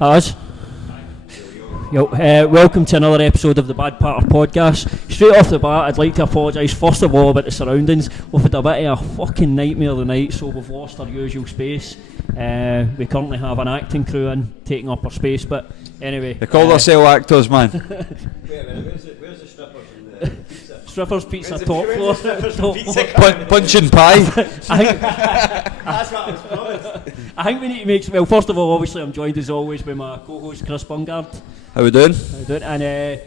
Us. Yo, welcome to another episode of the Bad Patter podcast. Straight off the bat, I'd like to apologise first of all about the surroundings. We've had a bit of a fucking nightmare tonight, so we've lost our usual space. We currently have an acting crew in, taking up our space, but anyway. They call themselves actors, man. Wait a minute, where's the strippers in the pizza? Strippers Pizza top floor. Punching pie. That's what I was promised. I think we need to make... Well, first of all, obviously I'm joined as always by my co-host Chris Bungard. How we doing? And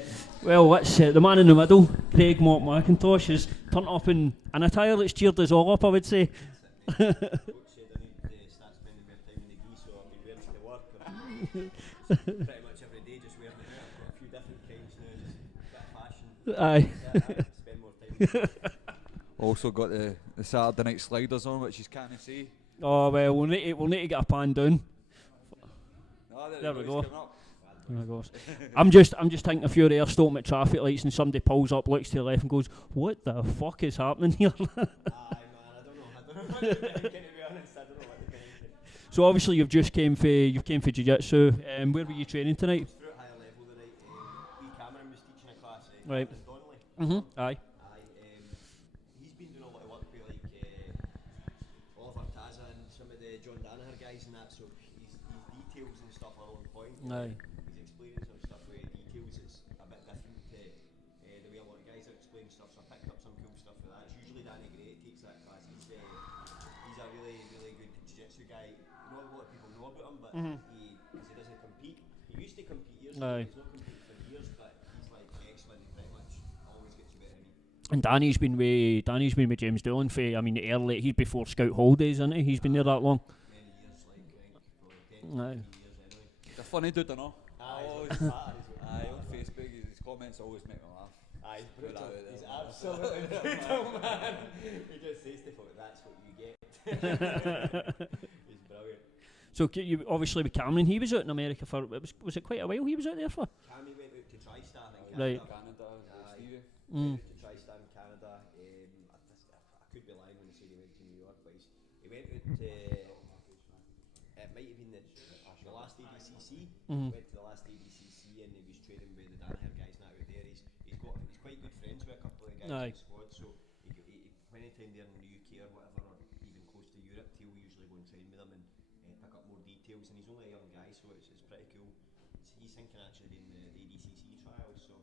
well, that's the man in the middle, Craig Mcintosh, has turned up in an attire that's cheered us all up, I would say. Coach said I need to start spending more time in the gi, so I've been wearing it to work. Pretty much every day, just wearing it. I've got a few different kinds now, just a bit of fashion. Aye. Spend more time with it. Also got the Saturday night sliders on, which you can't see. Oh well, we'll need to get a pan down. No, There we go. Oh my gosh. I'm just thinking if you're there stopping at traffic lights and somebody pulls up, looks to the left and goes, "What the fuck is happening here?" Aye, man, I don't know what they're thinking, to be honest. I don't know what they're thinking. So obviously you've came for jiu-jitsu. Where were you training tonight? Through at higher level tonight, Cameron was teaching a class at Right. Donnelly. Aye. He's been doing a lot of work with Oliver Taza and some of the John Danaher guys and that, so his details and stuff are on point. Aye. He's explaining some stuff with details that's a bit different to the way a lot of guys are explaining stuff, so I picked up some cool stuff for that. It's usually Danny Gray that takes that class. He's a really, really good jiu-jitsu guy. Not a lot of people know about him, but he doesn't compete. He used to compete years ago, he's not competed for years, but he's like excellent and pretty much always gets you better than me. And Danny's been with James Doolan for, I mean, he's before Scout Holidays, isn't he? He's been there that long. Many years, like probably 10 years anyway. He's a funny dude, I know. Aye, On Facebook, his comments always make me laugh. Aye, Put that brutal. out there, He's man. absolutely brutal, man. He just says stuff like that's what you get. He's brilliant. So you obviously with Cameron, he was out in America for was it quite a while he was out there for? Cammy went out to TriStar in Canada. Right. Canada, Stevie. Went out to TriStar in Canada. I could be lying when I say he went to New York, but he went out to. It might have been the last ADCC. Went to the last ADCC and he was training with the Danaher guys now out there. He's quite good friends with a couple of the guys in the squad, so when anytime they're in the UK or whatever, or even close to Europe, he'll usually go and train with them and pick up more details. And he's only a young guy, so it's pretty cool. He's thinking actually in the ADCC trials, so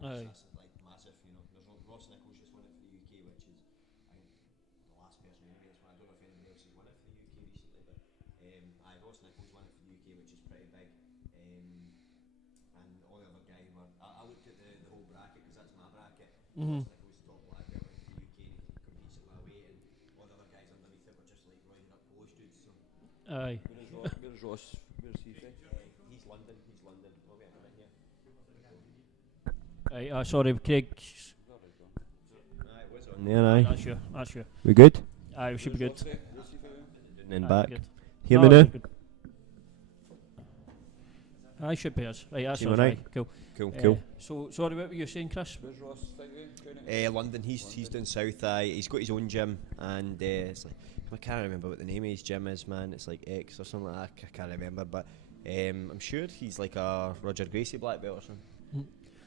that's like massive. You know, there's Ross Nichols just won it for the UK, which is I think the last person anyway. I don't know if anybody else has won it for the UK recently, but Ross Nichols won it for the UK, which is pretty big. And all the other guys were. I looked at the whole bracket because that's my bracket. Ross Nichols top black belt went for the UK and he competes at my weight, and all the other guys underneath it were just like roided up Polish dudes. So Aye. Where's Ross? Where's he from? he's London. Oh wait a minute here. Right, sorry, Craig. Aye, what's on there? Aye. That's you. We good? Aye, we should be good. And then Aye, back. good. Hear No, me now? we're good. Aye, should be us. Right, that's See us. me Aye, right? cool. Cool. So sorry, what were you saying, Chris? Where's Ross? Training? London. He's down south. He's got his own gym, and it's like I can't remember what the name of his gym is, man. It's like X or something like that. I can't remember, but I'm sure he's like a Roger Gracie black belt or something.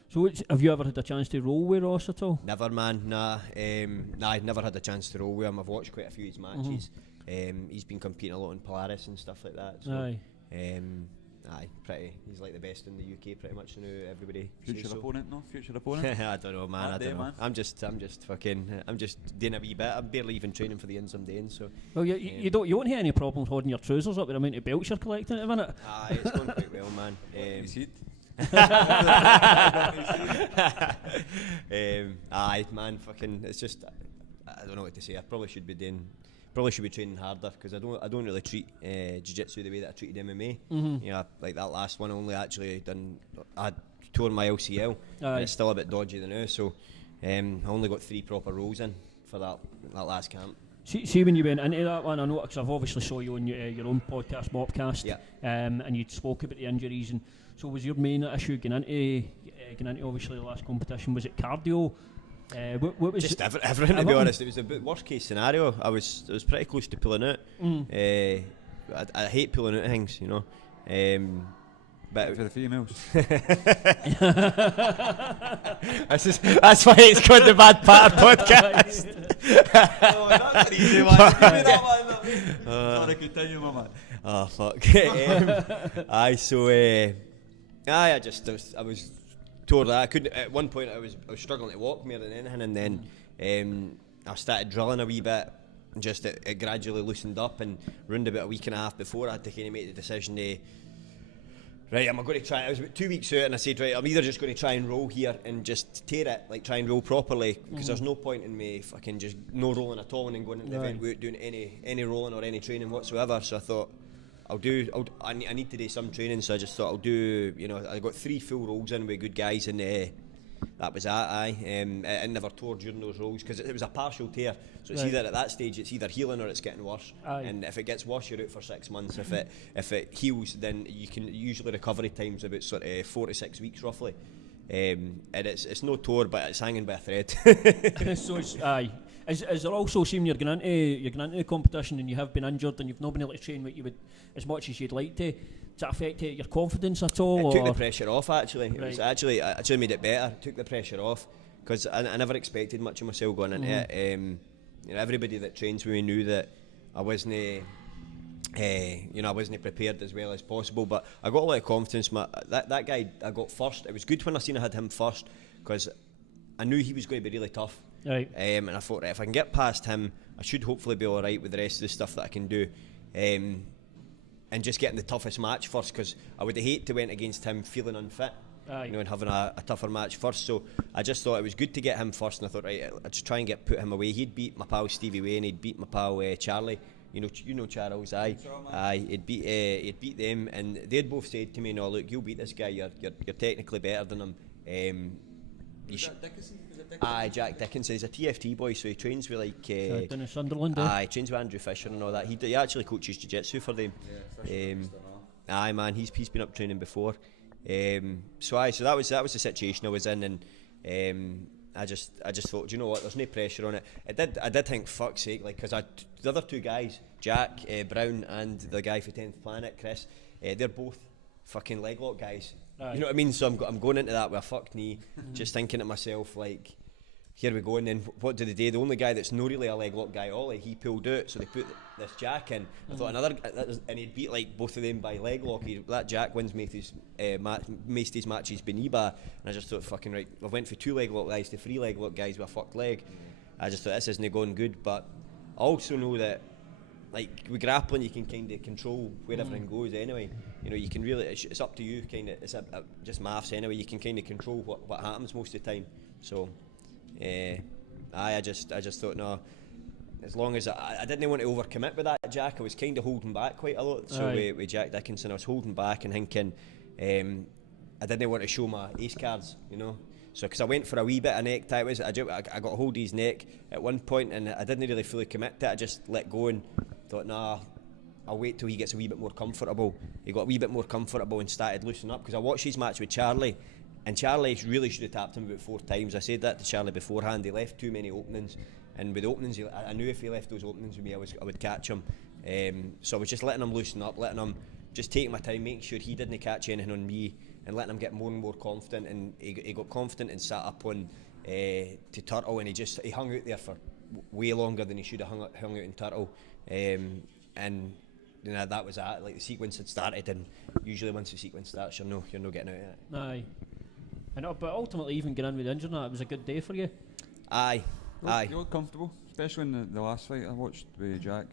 So have you ever had a chance to roll with Ross at all? Never, man. Nah. I've never had a chance to roll with him. I've watched quite a few of his matches. He's been competing a lot in Polaris and stuff like that. So, Aye. Pretty. He's like the best in the UK, pretty much. You know, everybody. Future says so. opponent, no? Future opponent? I don't know, man. That I day, don't know. man. I'm just doing a wee bit. I'm barely even training for the ends I'm doing. So. Well, you won't have any problems holding your trousers up with the amount of belts you're collecting at the minute. Aye, it's going quite well, man. He's heat. Aye, man. Fucking. It's just. I don't know what to say. I probably should be training harder because I don't really treat jiu-jitsu the way that I treated MMA. You know, like that last one, I only actually done. I tore my LCL. And it's still a bit dodgy than now, so I only got 3 proper rolls in for that last camp. See when you went into that one, I know because I've obviously saw you on your own podcast, Mopcast, and you spoke about the injuries, and so was your main issue getting into obviously the last competition? Was it cardio? What was just everything to be honest? It was the worst case scenario. I was pretty close to pulling out. I hate pulling out things, you know. But For the females. that's why it's called the Bad Patter Podcast. Oh, that's an easy one. Give me that one. Sorry, continue, my man. Oh fuck. I was told that I couldn't. At one point, I was struggling to walk more than anything, and then I started drilling a wee bit. Just it gradually loosened up, and round about a week and a half before, I had to kind of make the decision to. Right, am I going to try? I was about 2 weeks out, and I said, right, I'm either just going to try and roll here and just tear it, like try and roll properly, because there's no point in me fucking just no rolling at all and then going into the event without doing any rolling or any training whatsoever. So I thought, I need to do some training. So I just thought I'll do. I got 3 full rolls in with good guys, and that was that. I never tore during those rolls because it was a partial tear. So it's either at that stage it's either healing or it's getting worse. And if it gets worse, you're out for 6 months. If it heals, then you can usually recovery time's about sort of 4 to 6 weeks roughly. And it's no tore, but it's hanging by a thread. So it's Is there also, seeing you're going into the competition and you have been injured and you've not been able to train what you would as much as you'd like to? Does that affect your confidence at all? It took the pressure off actually. Right. It was actually made it better. It took the pressure off because I never expected much of myself going into it. Everybody that trains with me knew that I wasn't. I wasn't prepared as well as possible, but I got a lot of confidence. That guy I got first. It was good when I seen I had him first because I knew he was going to be really tough. Right. And I thought, if I can get past him, I should hopefully be all right with the rest of the stuff that I can do. And just getting the toughest match first, because I would hate to went against him feeling unfit. And having a tougher match first. So I just thought it was good to get him first, and I thought, right, I'll just try and put him away. He'd beat my pal Stevie Wayne, he'd beat my pal Charlie. You know Charles, he'd beat them, and they'd both said to me, "No, look, you'll beat this guy. You're technically better than him." Jack Dickinson. He's a TFT boy, so he trains with down in Sunderland. He trains with Andrew Fisher and all that. He actually coaches jiu-jitsu for them. Man, he's been up training before. So that was the situation I was in, and I just thought, do you know what? There's no pressure on it. I did think, fuck's sake, because the other 2 guys, Jack Brown and the guy for 10th Planet, Chris, they're both fucking leg lock guys. You know what I mean? So I'm going into that with a fucked knee, just thinking to myself, like, here we go. And then what do they do? The only guy that's not really a leg lock guy, Ollie, he pulled out, so they put this Jack in. I thought and he'd beat both of them by leg lock. That Jack wins Macy's matches Beniba, and I just thought, fucking right, I went for 2 leg lock guys to 3 leg lock guys with a fucked leg. I just thought, this isn't going good. But I also know that, with grappling, you can kind of control where everything goes anyway. You can really, it's up to you, kind of. It's just maths anyway. You can kind of control what happens most of the time. So, I just thought, no, as long as I didn't want to overcommit with that Jack, I was kind of holding back quite a lot. So with Jack Dickinson, I was holding back and thinking, I didn't want to show my ace cards, So, because I went for a wee bit of neck tie, I got a hold of his neck at one point, and I didn't really fully commit to it. I just let go and thought, nah, I'll wait till he gets a wee bit more comfortable. He got a wee bit more comfortable and started loosening up, because I watched his match with Charlie, and Charlie really should have tapped him about 4 times. I said that to Charlie beforehand. He left too many openings, and with the openings, I knew if he left those openings with me, I would catch him. So I was just letting him loosen up, letting him just take my time, making sure he didn't catch anything on me, and letting him get more and more confident. And he got confident and sat up on to Turtle, and he hung out there for way longer than he should have hung out in Turtle. And that was that. The sequence had started, and usually once the sequence starts, you're no getting out of it. Aye. But ultimately, even getting in with the injury, it was a good day for you. Aye. You looked comfortable, especially in the last fight I watched with Jack.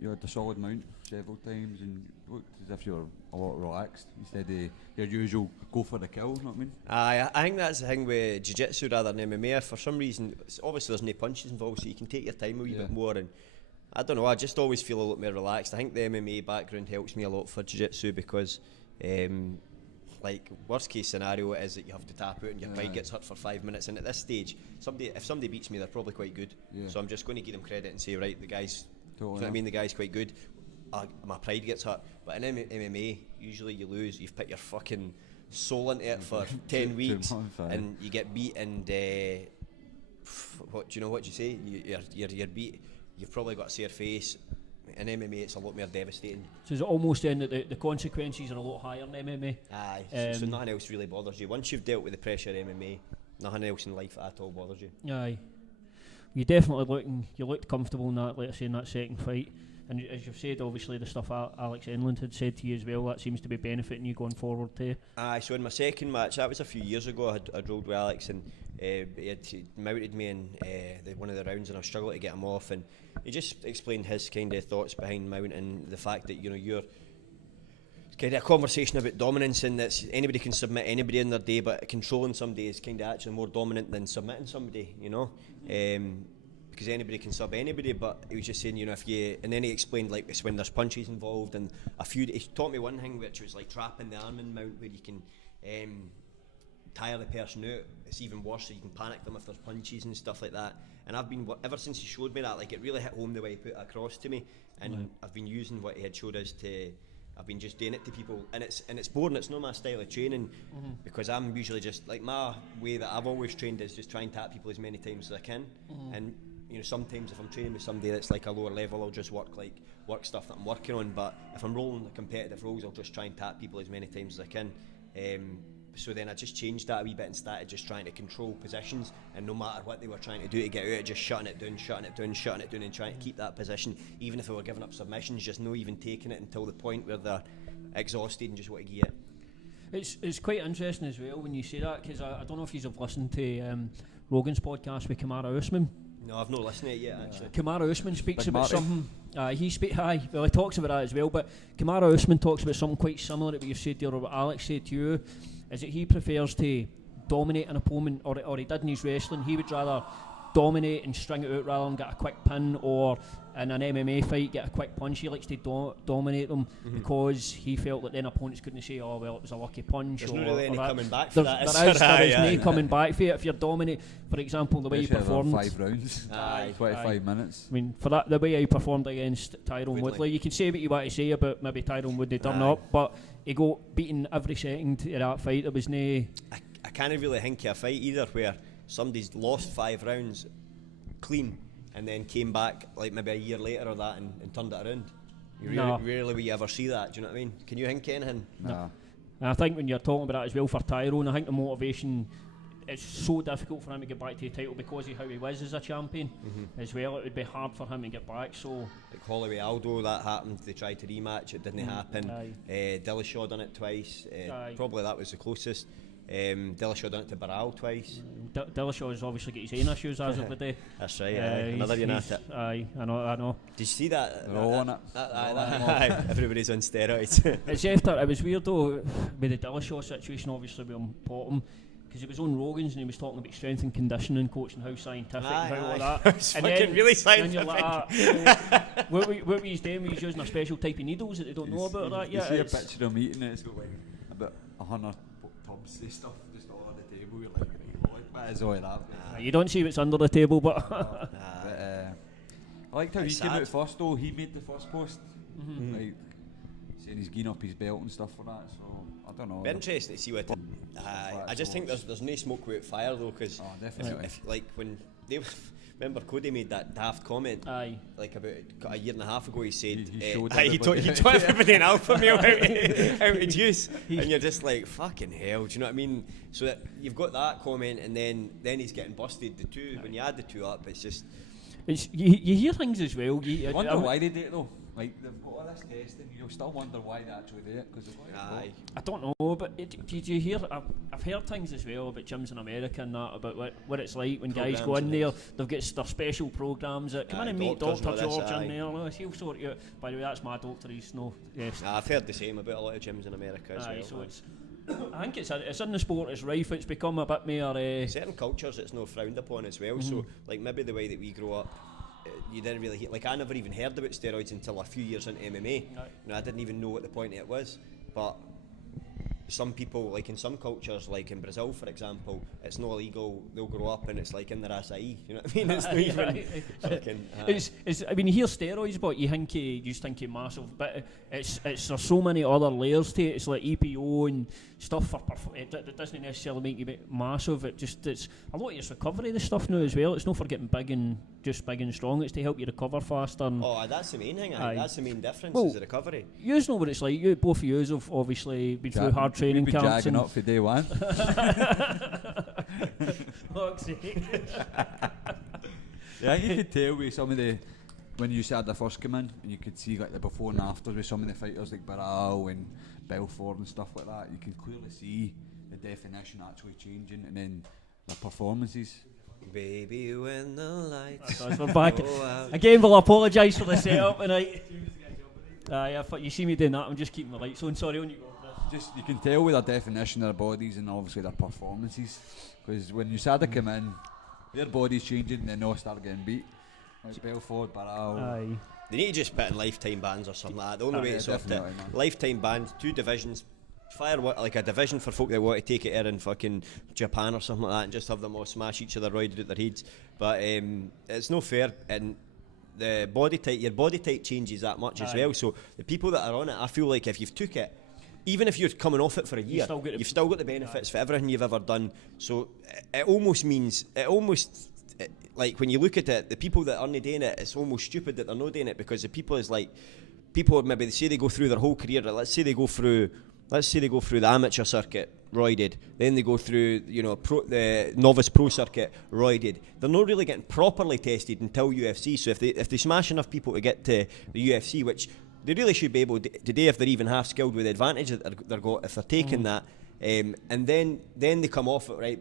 You had the solid mount several times, and you looked as if you were a lot relaxed instead of your usual go for the kill. You know what I mean? Aye, I think that's the thing with jiu-jitsu rather than MMA. For some reason, obviously there's no punches involved, so you can take your time a wee bit more. And I don't know, I just always feel a lot more relaxed. I think the MMA background helps me a lot for jiu-jitsu because, worst case scenario is that you have to tap out and your fight gets hurt for 5 minutes. And at this stage, if somebody beats me, they're probably quite good. So I'm just going to give them credit and say, right, the guy's. Totally. You know what I mean? The guy's quite good. My pride gets hurt. But in MMA, usually you lose. You've put your fucking soul into it for 10 weeks, and you get beat. And what do you say? You're beat. You've probably got a sore face. in MMA it's a lot more devastating. So is it almost then that the consequences are a lot higher in MMA? Aye, so nothing else really bothers you. Once you've dealt with the pressure of MMA, nothing else in life at all bothers you. Aye. You definitely looked comfortable in that, like I say, in that second fight. And as you've said, obviously the stuff Alex Enland had said to you as well, that seems to be benefiting you going forward too. Aye, so in my second match, that was a few years ago, I'd rolled with Alex, and he mounted me in one of the rounds, and I was struggling to get him off, and he just explained his kind of thoughts behind mounting, the fact that, you know, you're kind of a conversation about dominance, and that anybody can submit anybody in their day, but controlling somebody is kind of actually more dominant than submitting somebody, you know. Because anybody can sub anybody, but he was just saying, you know, and then he explained, like, it's when there's punches involved, and he taught me one thing, which was like trapping the arm in mount, where you can tire the person out. It's even worse, so you can panic them if there's punches and stuff like that. And I've been, ever since he showed me that, like, it really hit home the way he put it across to me, and I've been using what he had showed us I've been just doing it to people, and it's boring. It's not my style of training, because I'm usually just, like, my way that I've always trained is just try and tap people as many times as I can, and you know, sometimes if I'm training with somebody that's like a lower level, I'll just work stuff that I'm working on. But if I'm rolling the competitive rolls, I'll just try and tap people as many times as I can. So then I just changed that a wee bit and started just trying to control positions, and no matter what they were trying to do to get out, just shutting it down, and trying to keep that position. Even if they were giving up submissions, just not even taking it until the point where they're exhausted and just want to get it. It's quite interesting as well when you say that, because I don't know if you've listened to Rogan's podcast with Kamara Usman. No, I've not listened to it yet, actually. Kamara Usman speaks Big about Marty. something. He talks about that as well. But Kamara Usman talks about something quite similar to what you said there, or what Alex said to you, is that he prefers to dominate an opponent, or he did in his wrestling. He would rather dominate and string it out rather than get a quick pin, or in an MMA fight get a quick punch. He likes to dominate them because he felt that then opponents couldn't say, oh well, it was a lucky punch. There's or, not really any that. coming back for that. There is no coming back for it if you're dominating. For example, the way he performed, 5 rounds, 25 minutes. I mean, for that, the way he performed against Tyrone Woodley, you can say what you want to say about maybe Tyrone Woodley turn up, but he got beaten every second of that fight. There was no. I can't really think of a fight either where somebody's lost 5 rounds clean and then came back like maybe a year later or that and turned it around. Rarely will you ever see that, do you know what I mean? Can you think of anything? No. And I think when you're talking about that as well for Tyrone, I think the motivation, it's so difficult for him to get back to the title because of how he was as a champion as well. It would be hard for him to get back. So like Holloway Aldo, that happened. They tried to rematch, it didn't happen. Dillashaw done it twice. Probably that was the closest. Dillashaw done it to Barral twice. Dillashaw has obviously got his own issues as of the day. That's right. Another United. Aye, I know. Did you see that? They're all on it. Everybody's on steroids. It was weird though with the Dillashaw situation. Obviously, with him bottom. Because he was on Rogan's and he was talking about strength and conditioning coach and how scientific and how all that. It's and fucking really scientific. What were you doing? Were you using a special type of needles that they don't know about that yet? You see a picture of him eating it, it's got like about 100 tubs of stuff just all on the table. You're like, what is all of that? You don't see what's under the table, but... I liked how he came out first though. He made the first post. Like, saying he's getting up his belt and stuff for that, so I don't know. Very interesting to see what. I just think there's no smoke without fire though, because if like when they remember Cody made that daft comment like about a year and a half ago, he said he taught everybody an alpha male how to juice, and you're just like fucking hell, do you know what I mean? So that you've got that comment, and then he's getting busted. The two, when you add the two up, it's just you hear things as well. I wonder why they do it though. Like they've got all this testing, you'll still wonder why they actually do it. Because I don't know, but did you hear? I've heard things as well about gyms in America and that, about what it's like when guys go in there. They've got their special programs that come in and meet Dr. George in there. He'll sort you out. By the way, that's my doctor. He's no. Yes. I've heard the same about a lot of gyms in America as well. So it's. I think it's in the sport. It's rife. It's become a bit more. Certain cultures, it's not frowned upon as well. So like maybe the way that we grow up. You didn't really hear, like I never even heard about steroids until a few years into MMA. I didn't even know what the point of it was, but some people, like in some cultures, like in Brazil for example, it's not illegal, they'll grow up and it's like in their acai, you know what I mean? It's not even it's I mean, you hear steroids, but you just think you're massive, but there's so many other layers to it. It's like EPO and stuff for it doesn't necessarily make you massive. It's a lot of your recovery, the stuff now as well. It's not for getting big and strong, it's to help you recover faster. And that's the main thing. That's the main difference, is the recovery. You know what it's like. Both of you have obviously been through hard training camps. Jagging up for day one. Fuck's sake. Yeah, you could tell with some of the, when you had the first come in, you could see like the before and after with some of the fighters like Barral and Belfort and stuff like that. You could clearly see the definition actually changing, and then the performances. Baby, when the lights we're back again. We'll apologise for the setup tonight. You see me doing that, I'm just keeping the lights on. Sorry, on you go. Just you can tell with their definition of their bodies and obviously their performances, because when USADA come in, their body's changing and then they'll start getting beat. Like Belfort, Barral. They need to just put in lifetime bans or something like that. The only way to sort it, lifetime bans, 2 divisions, fire like a division for folk that want to take it here in fucking Japan or something like that, and just have them all smash each other roided out their heads. But it's no fair, and the body type, your body type changes that much as well. So the people that are on it, I feel like if you've took it, even if you're coming off it for a year, you've still got the benefits for everything you've ever done. So it almost means, like when you look at it, the people that aren't doing it, it's almost stupid that they're not doing it, because the people is like, people maybe they say they go through their whole career, let's say they go through the amateur circuit, roided, then they go through, the novice pro circuit, roided. They're not really getting properly tested until UFC. So if they smash enough people to get to the UFC, which they really should be able to today, if they're even half skilled with the advantage that they're got, if they're taking that, and then they come off it, right,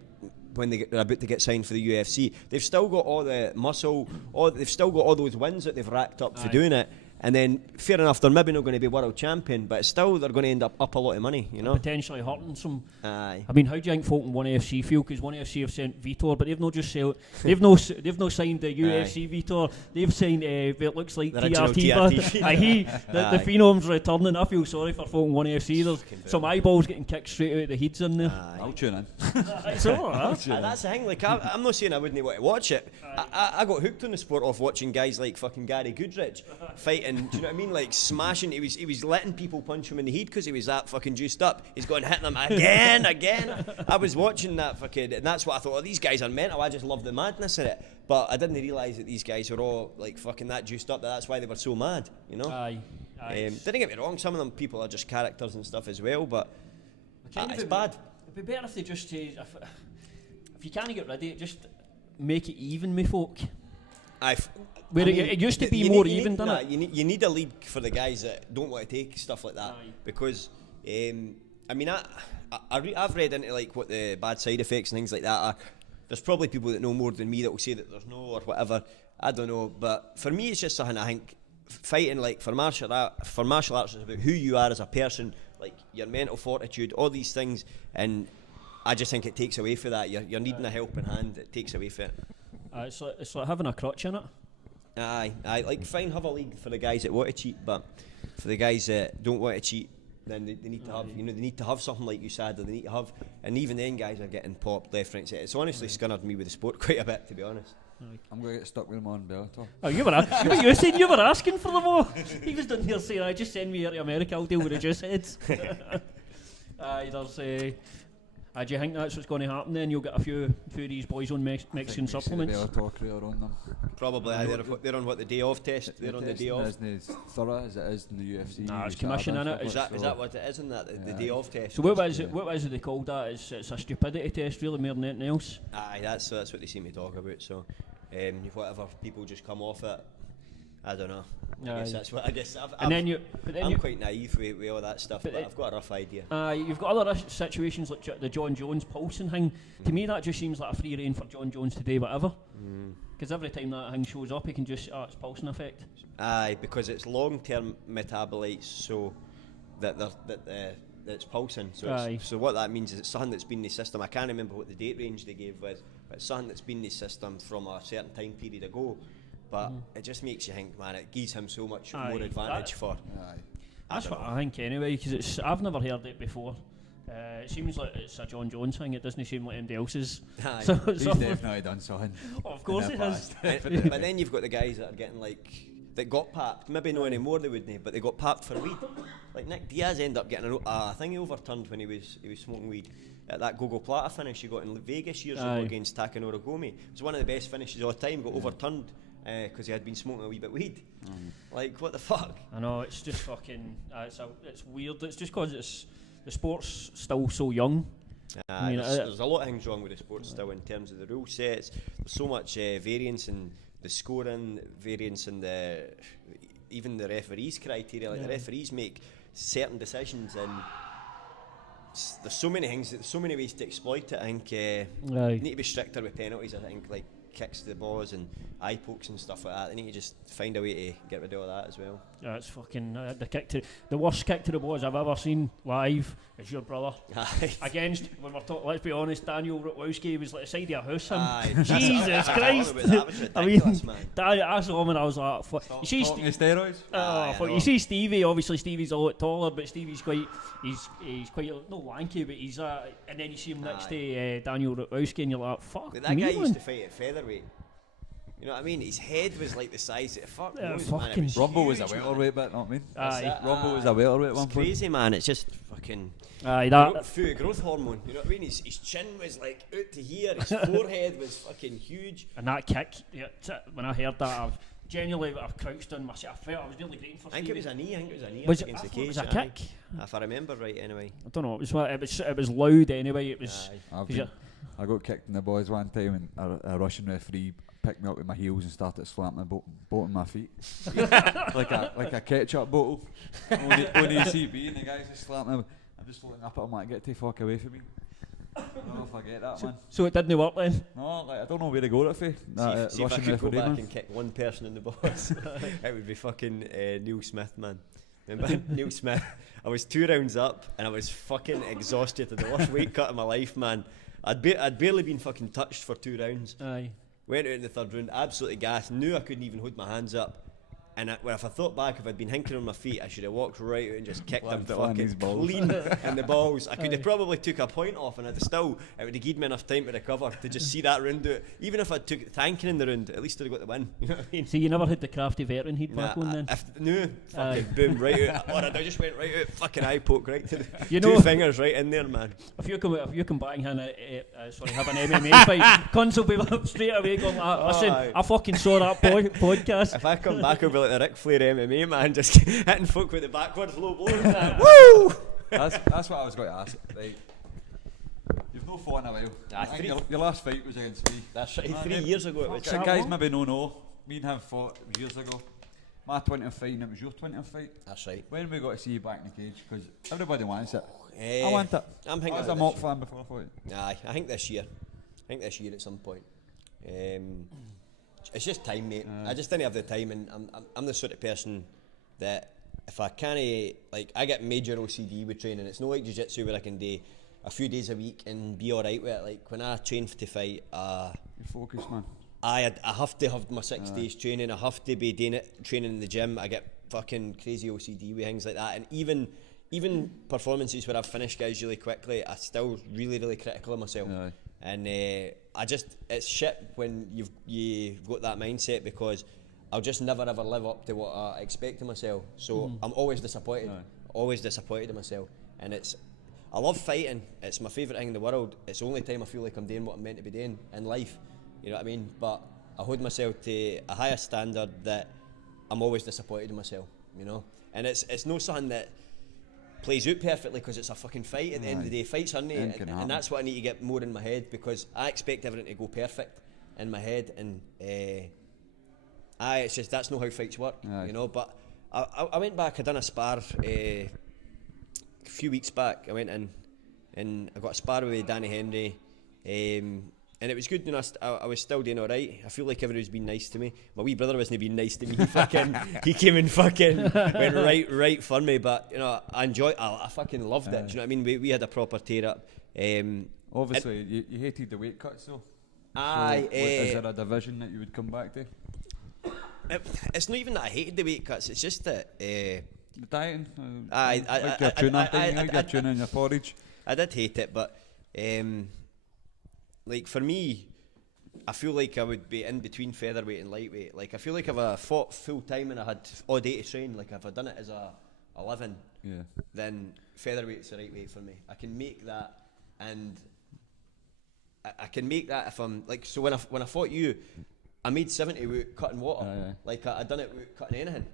when they're about to get signed for the UFC, they've still got all the muscle, they've still got all those wins that they've racked up for doing it. And then, fair enough, they're maybe not going to be world champion, but still they're going to end up a lot of money, potentially hurting some. Aye. I mean, how do you think folk in 1FC feel? Because 1FC have sent Vitor, but they've not just sold. They've no signed the UFC Vitor. They've signed what looks like TRT. The Phenom's returning. I feel sorry for folk in 1FC. There's some eyeballs getting kicked straight out of the heads in there. I'll tune in. It's all right. That's the thing. Like, I'm not saying I wouldn't want to watch it. I got hooked on the sport off watching guys like fucking Gary Goodrich fighting. Do you know what I mean? Like smashing. He was letting people punch him in the head because he was that fucking juiced up. He's going hitting them again. I was watching that fucking, and that's what I thought. Oh, these guys are mental. I just love the madness in it. But I didn't realise that these guys were all like fucking that juiced up. That's why they were so mad. Aye. Didn't get me wrong. Some of them people are just characters and stuff as well. But it's bad. It'd be better if they just say, if you can't get rid of it, just make it even with folk. It used to be more even, didn't it? You need a league for the guys that don't want to take stuff like that. Because I've read into like what the bad side effects and things like that are. There's probably people that know more than me that will say that there's no or whatever. I don't know, but for me it's just something I think fighting, like for martial arts is about who you are as a person, like your mental fortitude, all these things, and I just think it takes away from that. You're needing a helping hand. It takes away from it. It's like having a crutch in it. Aye, like fine, have a league for the guys that want to cheat, but for the guys that don't want to cheat, then they need to have, they need to have something like you said, or they need to have, and even then guys are getting popped left, right, centre. It's honestly scunnered me with the sport quite a bit, to be honest. I'm going to get stuck with him on Bellator. Oh, you were saying you were asking for them all. He was down here saying, just send me here to America, I'll deal with the juice heads. Do you think that's what's going to happen then? You'll get a few of these boys on Mexican supplements? On them. Probably, they're on what, the day off test? They're on the day off. Isn't as thorough as it is in the UFC. Nah, it's commission in it. Is that what it is in that, the day off test? So what was it they called that? It's a stupidity test really, more than anything else? Aye, that's what they seem to talk about. So if whatever people just come off it, I don't know. I guess that's what I guess. I'm quite naive with all that stuff, but I've got a rough idea. You've got other situations like the John Jones pulsing thing. To me, that just seems like a free rein for John Jones to do whatever. Because every time that thing shows up, he can just it's pulsing effect. Aye, because it's long-term metabolites, so that it's pulsing. So what that means is it's something that's been in the system. I can't remember what the date range they gave was, but it's something that's been in the system from a certain time period ago. But it just makes you think, man, it gives him so much more advantage for. That's what I think anyway, because I've never heard it before. It seems like it's a John Jones thing. It doesn't seem like anybody else's. Aye. He's definitely done something. Of course he has. But then you've got the guys that are getting that got papped. Maybe no anymore they wouldn't, but they got papped for weed. Like Nick Diaz ended up getting a thing he overturned when he was smoking weed. At that Gogo Plata finish he got in Vegas years ago against Takanori Gomi. It was one of the best finishes of all time. Got overturned because he had been smoking a wee bit of weed. Like, what the fuck? I know, it's just fucking. It's weird. It's just because the sport's still so young. I mean, there's a lot of things wrong with the sport still in terms of the rule sets. There's so much variance in the scoring, variance in even the referees' criteria. Like the referees make certain decisions, and there's so many things, so many ways to exploit it. I think you need to be stricter with penalties. I think like kicks to the balls and eye pokes and stuff like that. They need to just find a way to get rid of all that as well. Yeah, it's fucking the worst kick to the balls I've ever seen live is your brother against, when we're talking, let's be honest, Daniel Rutwowski was like the side of your house. Jesus Christ! I mean, I saw him and I was like, you see steroids? You see Stevie. Obviously, Stevie's a lot taller, but Stevie's quite not lanky, but he's and then you see him next to Daniel Rutwowski, and you're like, fuck. But that guy used to fight at featherweight. You know what I mean? His head was like the size of Rumble was a welterweight, but not me. Rumble was a welterweight at one point. Crazy, man. It's just fucking growth hormone. You know what I mean? His chin was like out to here. His forehead was fucking huge. And that kick, when I heard that, I've crouched on myself. I felt I was nearly grating for. I think it was a knee. Was against the it cage. Was a kick? If I remember right, anyway. I don't know. It was loud anyway. It was. I got kicked in the balls one time, and a Russian referee picked me up with my heels and started slapping my boat on my feet like a ketchup bottle on the CB, and the guys just slapped me. I'm just looking up at him like, get the fuck away from me. I don't know if I get that, man. So it didn't work then? No, like, I don't know where to go for. See if I could go back and kick one person in the balls, it would be fucking Neil Smith, man. Remember Neil Smith? I was 2 rounds up and I was fucking exhausted at the worst weight cut of my life, man. I'd barely been fucking touched for 2 rounds. Aye. Went out in the 3rd round, absolutely gassed, knew I couldn't even hold my hands up. And if I thought back, if I'd been hinking on my feet, I should have walked right out and just kicked him fucking clean in the balls. I could have probably took a point off, and it would have given me enough time to recover to just see that round out. Even if I took thanking in the round, at least I'd have got the win. You know what I mean? So you never had the crafty veteran heat back on then? No, fucking boom, right out. Or I just went right out, fucking eye poke right to the 2 fingers right in there, man. If you come back and have an MMA fight, Cons will be up straight away going, listen, I fucking saw that podcast. If I come back, I'll be like the Ric Flair MMA man, just hitting folk with the backwards low blows. Woo! That's what I was going to ask. Right. You've no fought in a while. Your last fight was against me. That's right, 3 years ago. It was. Guys maybe know. Me and him fought years ago. My 20th fight, and it was your 20th fight. That's right. When we got to see you back in the cage, because everybody wants it. I want it. I'm thinking I was a mock fan before I fought. Aye, I think this year at some point. It's just time, mate. I just didn't have the time, and I'm the sort of person that if I can't, like, I get major OCD with training. It's not like jiu-jitsu where I can do a few days a week and be alright with it. Like, when I train to fight, you're focused, man. I have to have my 6 days training. I have to be doing it, training in the gym. I get fucking crazy OCD with things like that. And even performances where I've finished guys really quickly, I still really, really critical of myself. And it's shit when you've got that mindset, because I'll just never ever live up to what I expect of myself. So I'm always disappointed, in myself. And I love fighting. It's my favourite thing in the world. It's the only time I feel like I'm doing what I'm meant to be doing in life. You know what I mean? But I hold myself to a higher standard that I'm always disappointed in myself, you know? And it's not something that plays out perfectly, because it's a fucking fight at the end of the day. Fights aren't they? And that's what I need to get more in my head, because I expect everything to go perfect in my head, and it's just that's not how fights work, you know. But I went back, I done a spar a few weeks back. I went in and I got a spar with Danny Henry, and it was good. You know, I was still doing alright. I feel like everyone's been nice to me. My wee brother wasn't being nice to me. He came and fucking went right for me. But you know, I fucking loved it. Do you know what I mean? We had a proper tear up. Obviously, you hated the weight cuts though. Aye. Is there a division that you would come back to? It's not even that I hated the weight cuts. It's just that the dieting. Aye. Like your tuna thing, your tuna and your porridge. I did hate it, but like for me, I feel like I would be in between featherweight and lightweight. Like I feel like if I fought full time and I had all day to train, like if I done it as a living, then featherweight's the right weight for me. I can make that, and I can make that if I'm like. So when I fought you, I made 70 with cutting water. Like I done it with cutting anything,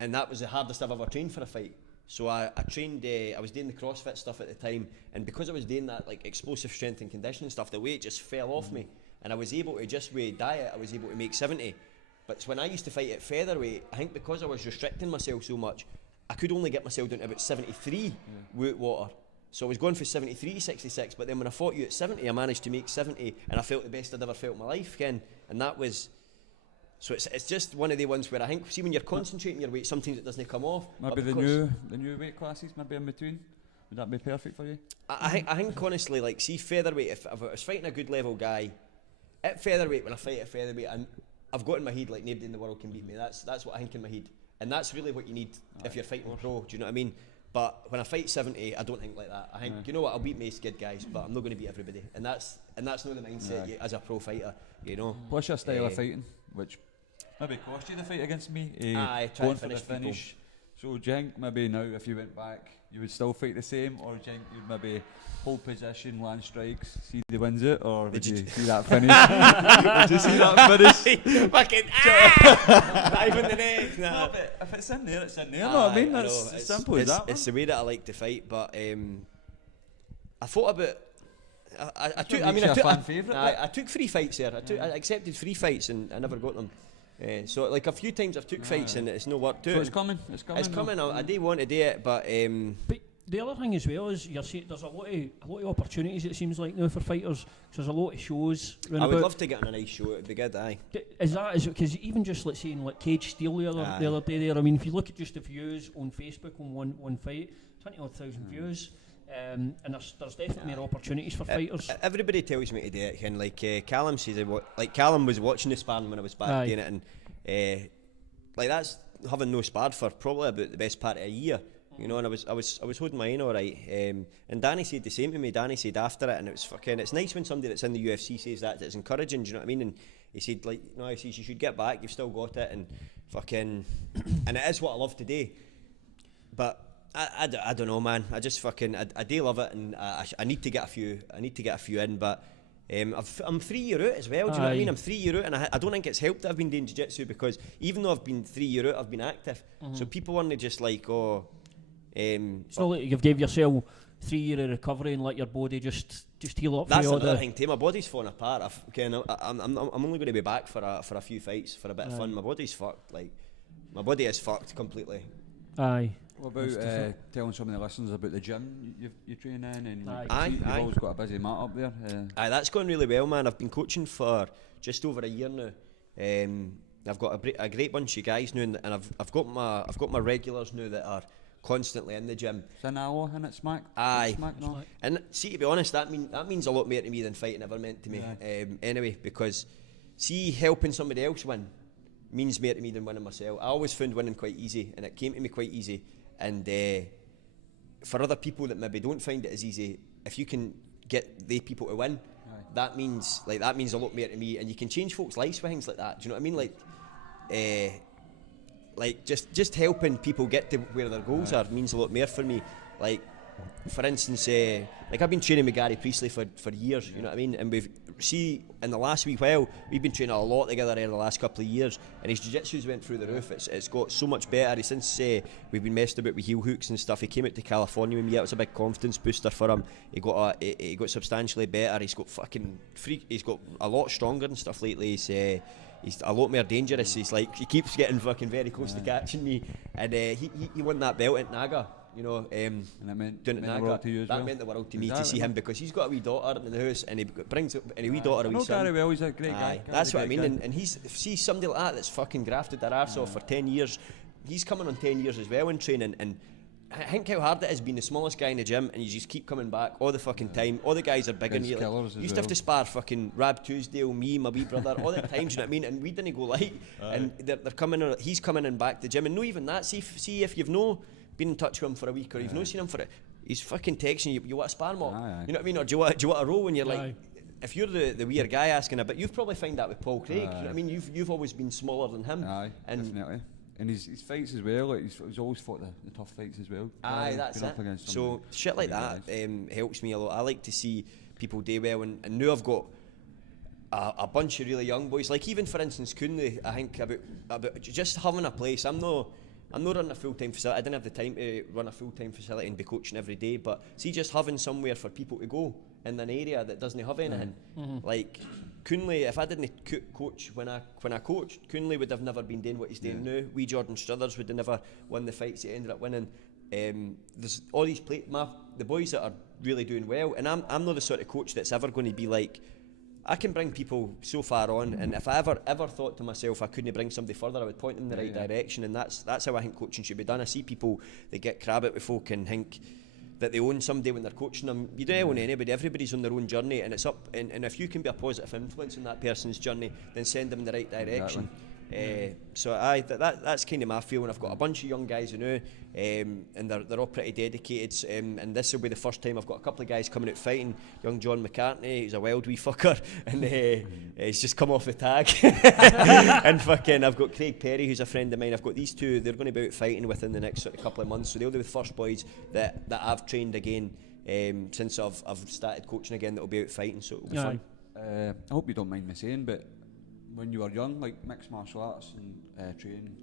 and that was the hardest I've ever trained for a fight. So I trained, I was doing the CrossFit stuff at the time, and because I was doing that like explosive strength and conditioning stuff, the weight just fell off me, and I was able to just with diet, I was able to make 70. But when I used to fight at featherweight, I think because I was restricting myself so much, I could only get myself down to about 73 with water. So I was going for 73, 66, but then when I fought you at 70, I managed to make 70, and I felt the best I'd ever felt in my life, Ken, and that was... So it's just one of the ones where I think, see, when you're concentrating your weight, sometimes it doesn't come off. Maybe the new weight classes, maybe in between. Would that be perfect for you? I think honestly, like, see, featherweight, if I was fighting a good level guy, at featherweight, when I fight at featherweight, I've got in my head, like, nobody in the world can beat me. That's what I think in my head. And that's really what you need if you're fighting pro, do you know what I mean? But when I fight 70, I don't think like that. I think, you know what, I'll beat most good guys, but I'm not going to beat everybody. And that's not the mindset as a pro fighter, you know. Plus your style of fighting, which maybe cost you the fight against me. Try going to for the finish. So do you think maybe now if you went back you would still fight the same, or do you think you'd maybe hold position, land strikes, see the wins it, or would you see that finish? Would you see that finish? Fucking dive in the neck. No, but if it's in there, it's in there. You know what I mean? That's as simple as that. It's the way that I like to fight, but I thought about. I took 3 fights there. I accepted 3 fights and I never got them. So like a few times I've took fights and it's no work to it. So it's coming. It's coming. I do want to do it, but the other thing as well is you're seeing there's a lot of opportunities, it seems like, now for fighters. There's a lot of shows. I would love to get on a nice show. It'd be good, aye. Is it because even just let's say in like Cage Steel the other day there? I mean, if you look at just the views on Facebook on one fight, 20,000 views. And there's definitely more opportunities for fighters. Everybody tells me to do it, and like Callum says, Callum was watching the sparring when I was back doing it, and like that's having no sparred for probably about the best part of a year, you know. And I was holding my own all right. And Danny said the same to me. Danny said after it, and it was fucking. It's nice when somebody that's in the UFC says that. It's encouraging. Do you know what I mean? And he said like, no, he says you should get back. You've still got it, and fucking, and it is what I love to do, but. I don't know, man. I just fucking I do love it, and I need to get a few in, but I'm 3 year out as well. Do you know what I mean? I'm 3 year out, and I don't think it's helped that I've been doing jiu-jitsu, because even though I've been 3 year out, I've been active. So people aren't just like, it's not like you've gave yourself 3 year of recovery and let your body just heal up. That's another thing too. My body's falling apart. I'm only going to be back for a few fights for a bit of fun. My body's fucked. Like my body is fucked completely. Aye. What about telling some of the listeners about the gym you train in, and you've always got a busy mat up there? That's going really well, man. I've been coaching for just over a year now. I've got a great bunch of guys now, and I've got my regulars now that are constantly in the gym. Sanalo and it Smack. Aye. Smack, no? And see, to be honest, that means a lot more to me than fighting ever meant to me. Anyway, because see, helping somebody else win means more to me than winning myself. I always found winning quite easy, and it came to me quite easy. And for other people that maybe don't find it as easy, if you can get the people to win, that means a lot more to me. And you can change folks' lives with things like that. Do you know what I mean? Like just helping people get to where their goals are means a lot more for me. Like for instance, like I've been training with Gary Priestley for years. You know what I mean? And in the last week while we've been training a lot together in the last couple of years, and his jiu-jitsu's went through the roof. It's got so much better. Since we've been messed about with heel hooks and stuff, he came out to California with me. That was a big confidence booster for him. He got substantially better. He's got fucking he's got a lot stronger and stuff lately. He's a lot more dangerous. He keeps getting fucking very close to catching me, and he won that belt at Naga. You know, and that meant the world to you as well. That meant the world to me to see him, because he's got a wee daughter in the house, and he brings up a wee daughter, a wee son. Gary well, he's a great guy. That's what I mean, and see somebody like that that's fucking grafted their arse off for 10 years. He's coming on 10 years as well in training, and I think how hard it is being the smallest guy in the gym, and you just keep coming back all the fucking time. All the guys are bigger than you. Like, used to have to spar fucking Rab Tuesdale, me, my wee brother, all the times. You know what I mean? And we didn't go light, and they're coming. He's coming in back to the gym, and no, even that. See if you've no been in touch with him for a week, or you've not seen him for it. he's fucking texting you. You want a spar mop? Aye. You know what I mean? Or do you want a roll? When you're like, Aye. if you're the weird guy asking a bit, you've probably find that with Paul Craig. You know what I mean? You've always been smaller than him. Aye, definitely. And his fights as well, like he's always fought the tough fights as well. Aye, that's it. So shit like that helps me a lot. I like to see people do well, and now I've got a bunch of really young boys. Like even for instance, Coonley, I think about just having a place. I'm not running a full-time facility. I didn't have the time to run a full-time facility and be coaching every day. But see, just having somewhere for people to go in an area that doesn't have anything, like. Coonley, if I didn't coach when I coached, Coonley would have never been doing what he's doing now. Jordan Struthers would have never won the fights he ended up winning. There's all these the boys that are really doing well, and I'm not the sort of coach that's ever going to be like, I can bring people so far on, and if I ever thought to myself I couldn't bring somebody further, I would point them in the right direction, and that's how I think coaching should be done. I see people that get crab it with folk and think that they own somebody when they're coaching them. You don't own anybody. Everybody's on their own journey, and it's up. And if you can be a positive influence in that person's journey, then send them in the right direction. So that's kind of my feeling. I've got a bunch of young guys now, and they're all pretty dedicated. And this will be the first time I've got a couple of guys coming out fighting. Young John McCartney, he's a wild wee fucker, and he's just come off the tag. And fucking, I've got Craig Perry, who's a friend of mine. I've got these two. They're going to be out fighting within the next sort of couple of months. So they'll be the first boys that I've trained again since I've started coaching again. That'll be out fighting. So it'll be fun. I hope you don't mind me saying, but when you were young, like mixed martial arts and training,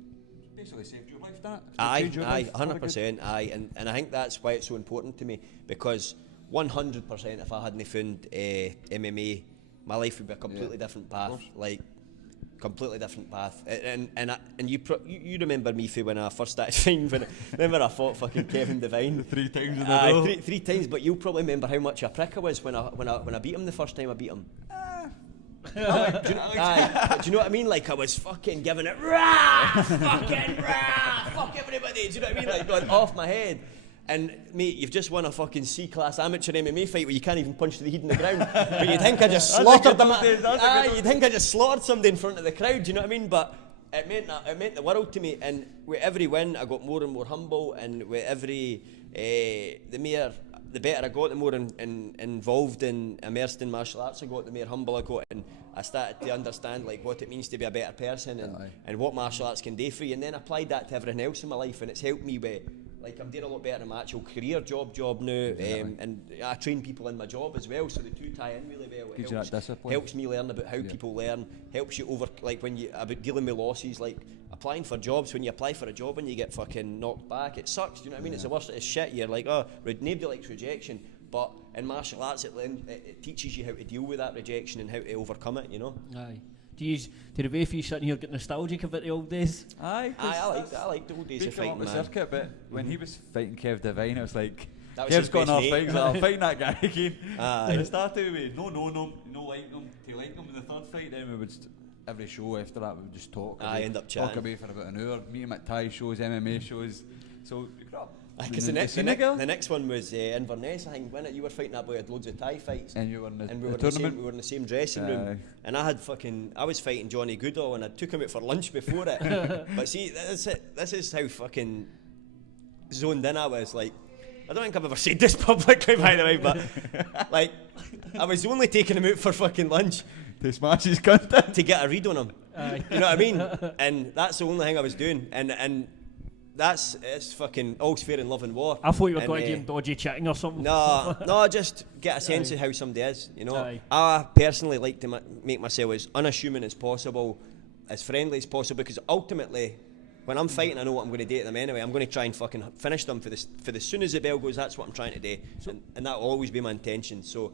basically saved your life, didn't it? Aye, 100%, aye, and I think that's why it's so important to me, because 100% if I hadn't found MMA, my life would be a completely different path, like completely different path. And you remember me for when I first started fighting. Remember I fought fucking Kevin Devine 3 times in a row. Three times, but you'll probably remember how much a prick I was when I beat him the first time I beat him. Do you know what I mean? Like I was fucking giving it fucking fuck everybody. Do you know what I mean? Like going off my head. And mate, you've just won a fucking C-class amateur MMA fight where you can't even punch the head in the ground. But you'd think I just slaughtered them. You'd think I just slaughtered somebody in front of the crowd. Do you know what I mean? But it meant the world to me. And with every win, I got more and more humble. And with every the better I got, the more involved and immersed in martial arts I got, the more humble I got, and I started to understand like what it means to be a better person and what martial arts can do for you, and then applied that to everything else in my life, and it's helped me with, like, I'm doing a lot better in my actual career job now, and I train people in my job as well, so the two tie in really well. It helps me learn about how people learn, helps you about dealing with losses, like applying for jobs. When you apply for a job and you get fucking knocked back, it sucks, do you know what I mean? It's the worst, it's shit. You're like, nobody likes rejection, but in martial arts it teaches you how to deal with that rejection and how to overcome it, you know? Aye. Do the way for you sitting here get nostalgic about the old days? Aye, I like the old days of fighting, man. Circuit, but when he was fighting Kev Devine, it was like, Kev's got another fight, I'm fighting that guy again. It started with no like him, to like him in the third fight, then we would every show after that we would just talk. End up chatting. Talk away for about an hour, meet him at Thai shows, MMA shows. So because the next one was Inverness, I think, when you were fighting that boy, had loads of Thai fights, and you were in the we were tournament. We were in the same dressing room, and I was fighting Johnny Goodall, and I took him out for lunch before it. But see, this is how fucking zoned in I was. Like, I don't think I've ever said this publicly, by the way, but like, I was only taking him out for fucking lunch to smash his cunt to get a read on him. You know what I mean? And that's the only thing I was doing, and it's fucking all's fair in love and war. I thought you were going to give him dodgy chatting or something. No, just get a sense of how somebody is, you know. I personally like to make myself as unassuming as possible, as friendly as possible, because ultimately, when I'm fighting, I know what I'm going to do to them anyway. I'm going to try and fucking finish them for the soon as the bell goes. That's what I'm trying to do, and that will always be my intention. So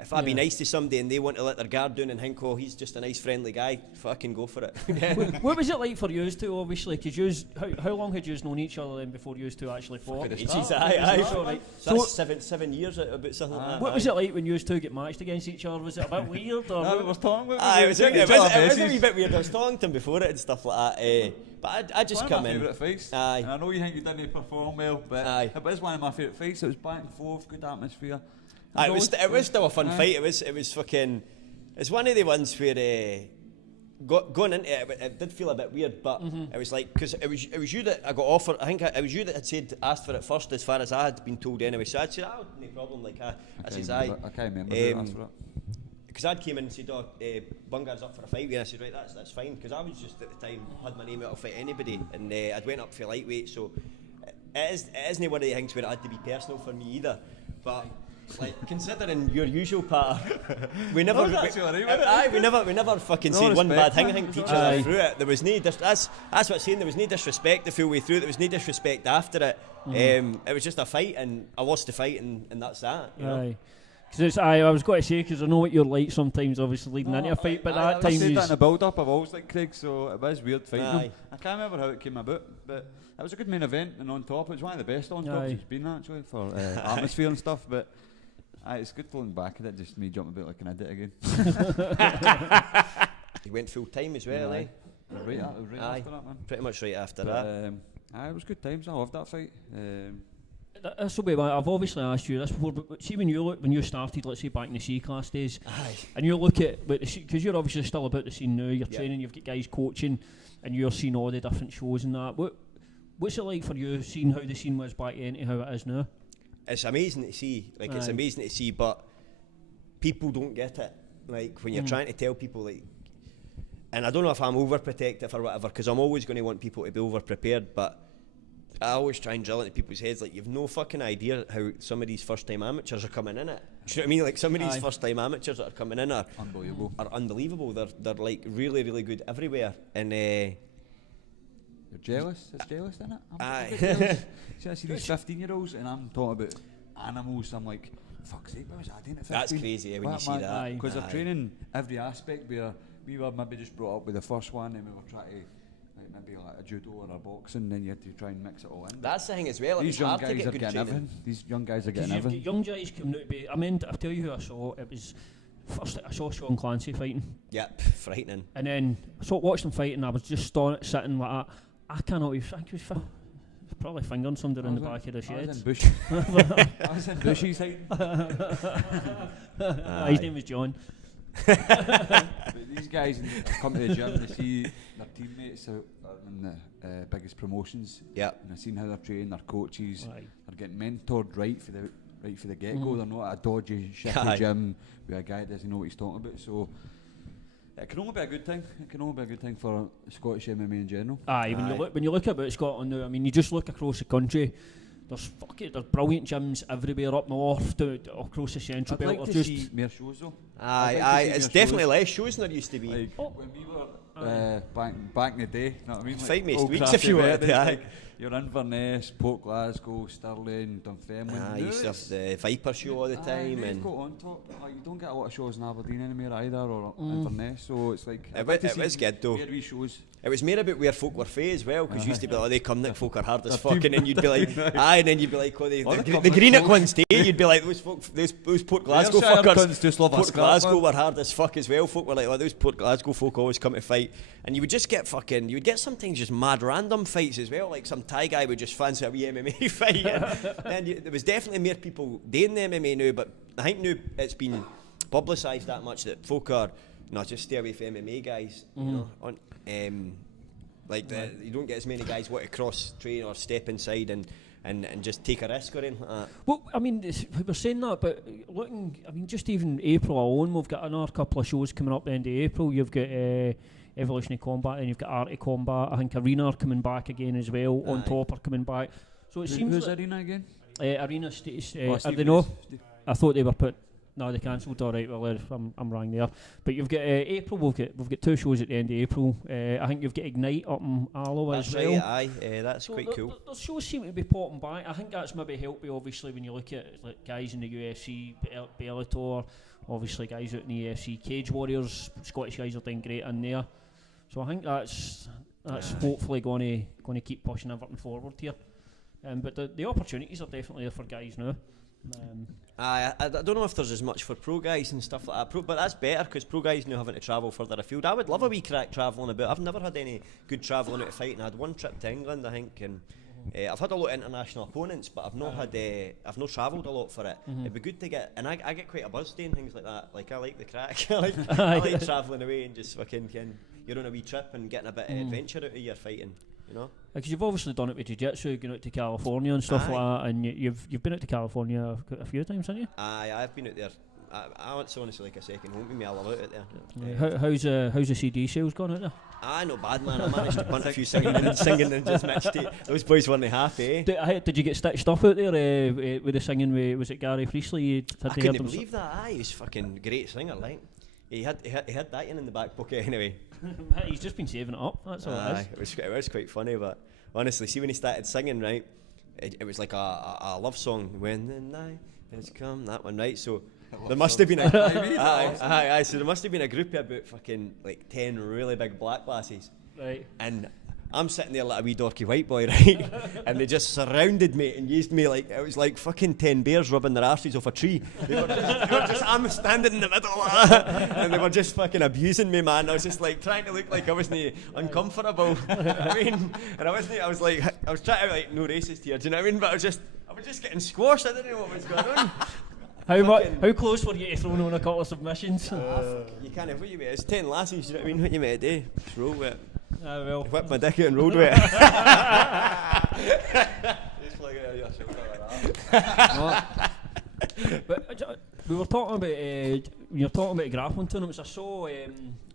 if I be nice to somebody and they want to let their guard down and think, he's just a nice friendly guy, fucking go for it. What was it like for yous two, obviously? Because how long had yous known each other then before yous two actually fought? So 7 years, about something like that. What was it like when yous two get matched against each other? Was it a bit weird? Or we were talking about it was a wee bit weird. I was talking to him before it and stuff like that. But I just come in. One of my favourite fights. And I know you think you didn't perform well, but it was one of my favourite fights. It was back and forth, good atmosphere. It was still a fun fight. It was fucking. It's one of the ones where going into it did feel a bit weird, but it was like, because it was you that I got offered. I think it was you that had asked for it first, as far as I had been told anyway. So I'd said, "Oh, no problem." Like I says, "I can't remember who asked for it." Because I'd came in and said, Bungard's up for a fight, and I said, right, that's fine, because I was just at the time had my name out, I'll fight anybody, and I'd went up for lightweight, so it isn't one of the things where it had to be personal for me either, but like considering your usual pattern, we never fucking said one bad thing. I think teachers are through it. There was no that's what I'm saying. There was no disrespect the full way through. There was no disrespect after it. It was just a fight, and I lost the fight, and that's that. You know? Because I was going to say, because I know what you're like sometimes, obviously leading into a fight, but that time I said that in the build-up. I've always liked Craig, so it was weird fighting him. I can't remember how it came about, but it was a good main event, and on top, it was one of the best on tops it's been actually for atmosphere and stuff. But it's good to look back at it, just me jumping about like an idiot again. He went full time as well, eh? Right after that, man. Pretty much right after that. It was good times. I loved that fight. This will be. I've obviously asked you this before, but see when you started, let's say back in the C class days, and you look at, because you're obviously still about the scene now. You're training, you've got guys coaching, and you're seeing all the different shows and that. What's it like for you seeing how the scene was back then to how it is now? It's amazing to see. Like it's amazing to see, but people don't get it. Like when you're trying to tell people, like, and I don't know if I'm overprotective or whatever, because I'm always going to want people to be over prepared, but I always try and drill into people's heads, like, you've no fucking idea how some of these first-time amateurs are coming in it. Do you know what I mean? Like, some of these first-time amateurs that are coming in are unbelievable. They're like really, really good everywhere. And you're jealous? It's jealous, isn't it? See, I see these 15-year-olds, and I'm talking about animals. I'm like, fuck's sake, what was I doing at 15? That's crazy when you see that. Because they're training every aspect, where we were maybe just brought up with the first one, and we were trying to maybe like a judo or a boxing, then you had to try and mix it all in. That's the thing as well. These young guys are getting everything. These young guys are getting everything. Young guys coming out to be. I mean, I'll tell you who I saw. It was first I saw Sean Clancy fighting. Yep, frightening. And then I watched him fighting. I was just sitting like that. I cannot. I think he was probably fingering somebody in the back of the shed. I was in Bushy's fighting. His name was John. But these guys come to the gym and they see their teammates out in the biggest promotions. Yep. And I've seen how they're trained, their coaches, they're getting mentored right for the get-go. They're not at a dodgy, shitty gym with a guy that doesn't know what he's talking about. So it can only be a good thing. It can only be a good thing for Scottish MMA in general. When you look about Scotland now, I mean, you just look across the country. There's brilliant gyms everywhere up north, across the central belt. I'd like to see more shows though. It's definitely less shows than there used to be. Like when we were back in the day, you know what I mean? Fight most weeks if you want. You're in Inverness, Port Glasgow, Stirling, Dunfermline. You used to have the Viper show all the time. And got on top. Like, you don't get a lot of shows in Aberdeen anymore either, or Inverness. So it's like it was good though. Shows. It was more about where folk were fae as well, because used to be like, they come, folk are hard as fuck, and then you'd be like, and then you'd be like, the Greenock ones stay, you'd be like, those Port Glasgow fuckers, Port Glasgow were hard as fuck as well. Folk were like, those Port Glasgow folk always come to fight, and you would just get you would get sometimes just mad random fights as well, like some Thai guy would just fancy a wee MMA fight, and there was definitely more people doing the MMA now, but I think now it's been publicised that much that folk are, just stay away from MMA guys, you know, you don't get as many guys want to cross train or step inside and just take a risk or anything like that. Well, I mean, we were saying that, but looking, I mean, just even April alone, we've got another couple of shows coming up the end of April. You've got Evolution of Combat, and you've got Art of Combat. I think Arena are coming back again as well. On Top are coming back. So it seems. Who's Arena again? Arena Status. Are they no? I thought they were put. No, they cancelled. All right, well, I'm wrong there. But you've got April. We've got 2 shows at the end of April. I think you've got Ignite up in Alloa as well. Right, that's so quite cool. The shows seem to be popping back. I think that's maybe helped me, obviously, when you look at like guys in the UFC, Bellator, obviously guys out in the UFC, Cage Warriors, Scottish guys are doing great in there. So I think that's hopefully going to keep pushing everything forward here. But the opportunities are definitely there for guys now. I don't know if there's as much for pro guys and stuff like that, but that's better because pro guys now having to travel further afield. I would love a wee crack travelling about. I've never had any good travelling out of fighting. I had one trip to England, I think, and I've had a lot of international opponents, but I've not travelled a lot for it. It'd be good to get, and I get quite a buzz doing things like that. Like, I like the crack. I like travelling away and just fucking you're on a wee trip and getting a bit of adventure out of your fighting, you know. Because you've obviously done it with jiu-jitsu, going out to California and stuff like that, and you've been out to California a few times, haven't you? Aye, I've been out there. It's honestly like a second home to me. I love it out there. Yeah. How's the CD sales gone out there? Not bad, man. I managed to punt a few singing and just mixed it. Those boys weren't half, eh? Did you get stitched up out there with the singing? Was it Gary Priestley? I couldn't believe that. He was fucking great singer, like. He had that in the back pocket anyway. He's just been saving it up. That's all it is. It was quite funny, but honestly, see when he started singing, right? It was like a love song. When the night has come, that one, right? So. There must have been so there must have been a group of about fucking like 10 really big black lasses, right? And I'm sitting there like a wee dorky white boy, right? And they just surrounded me and used me like it was like fucking 10 bears rubbing their arses off a tree. They were just I'm standing in the middle of that, and they were just fucking abusing me, man. I was just like trying to look like I wasn't uncomfortable. I mean, and I was trying to like no racist here, do you know what I mean? But I was just getting squashed. I didn't know what was going on. How close were you to throwing on a couple of submissions? You can't have what you mate. It's 10 lasses, you know what I mean? What you made to do? Just roll with it. Well. Whipped my dick out and rolled with it. Just flag it out of your shoulder like that. But we were talking about grappling tournaments. I saw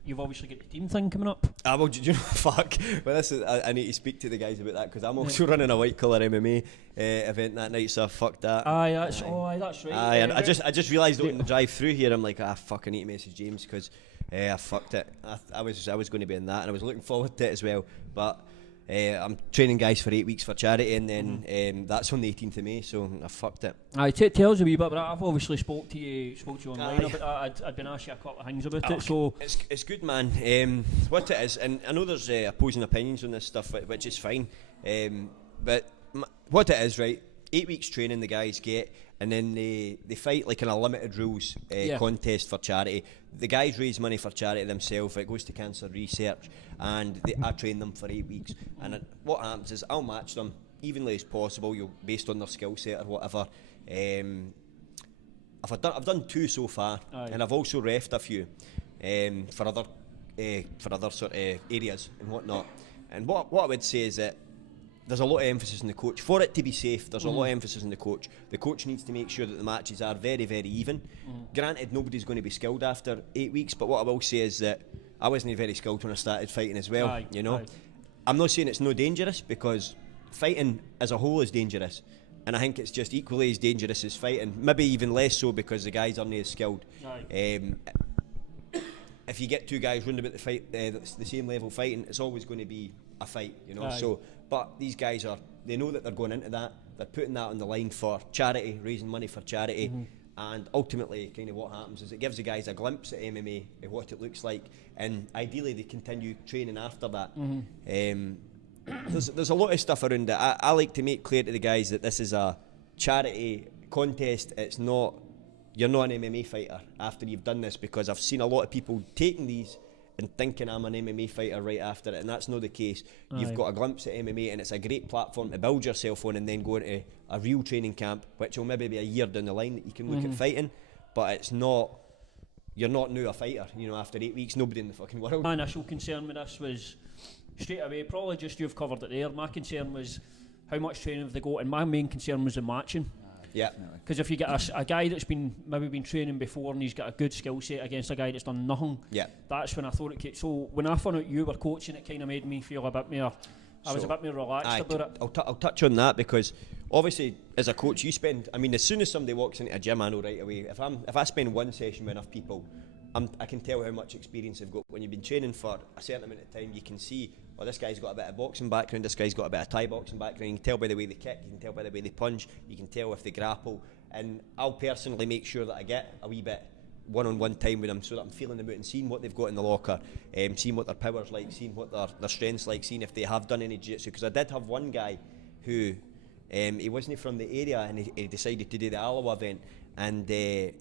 you've obviously got the team thing coming up. Well, do you know, fuck. Well, I need to speak to the guys about that because I'm also running a white collar MMA event that night, so I fucked that. That's right. And I just realised on the drive through here, I'm like, fuck, I need to message James because I fucked it. I was going to be in that, and I was looking forward to it as well. But I'm training guys for 8 weeks for charity, and then that's on the 18th of May, so I fucked it. Tell us a wee bit, but I've obviously spoke to you online about that. I'd been asked you a couple of things about it. So it's good, man. What it is, and I know there's opposing opinions on this stuff, which is fine. But what it is, right? 8 weeks training the guys get, and then they fight like in a limited rules contest for charity. The guys raise money for charity themselves. It goes to cancer research, and I train them for 8 weeks. And what happens is I'll match them evenly as possible, based on their skill set or whatever. I've done 2 so far, and I've also refed a few for other sort of areas and whatnot. And what I would say is that there's a lot of emphasis on the coach. For it to be safe, there's a lot of emphasis on the coach. The coach needs to make sure that the matches are very, very even. Granted, nobody's going to be skilled after 8 weeks, but what I will say is that I wasn't very skilled when I started fighting as well. I'm not saying it's no dangerous, because fighting as a whole is dangerous, and I think it's just equally as dangerous as fighting, maybe even less so because the guys aren't as skilled. If you get 2 guys round about the same level fighting, it's always going to be a fight, you know. So, but these guys they know that they're going into that. They're putting that on the line for charity, raising money for charity, and ultimately, kind of what happens is it gives the guys a glimpse at MMA, at what it looks like, and ideally they continue training after that. There's a lot of stuff around it. I like to make clear to the guys that this is a charity contest. It's not. You're not an MMA fighter after you've done this, because I've seen a lot of people taking these and thinking I'm an MMA fighter right after it, and that's not the case. You've got a glimpse at MMA, and it's a great platform to build yourself on, and then go into a real training camp, which will maybe be a year down the line that you can look at fighting, but it's not. You're not now a fighter, you know. After 8 weeks, nobody in the fucking world. My initial concern with this was straight away, probably just you've covered it there. My concern was how much training have they got, and my main concern was the matching. Yeah, because if you get a guy that's maybe been training before and he's got a good skill set against a guy that's done nothing, that's when I thought it could. So when I found out you were coaching, it kind of made me feel a bit more. I was a bit more relaxed about it. I'll touch on that, because obviously as a coach you spend. I mean, as soon as somebody walks into a gym, I know right away. If I spend one session with enough people, I can tell how much experience they've got. When you've been training for a certain amount of time, you can see, oh, this guy's got a bit of boxing background, this guy's got a bit of Thai boxing background. You can tell by the way they kick, you can tell by the way they punch, you can tell if they grapple. And I'll personally make sure that I get a wee bit one-on-one time with them, so that I'm feeling them out and seeing what they've got in the locker, seeing what their power's like, seeing what their strength's like, seeing if they have done any jiu-jitsu. Because I did have one guy who, he wasn't from the area, and he decided to do the Alawa event, and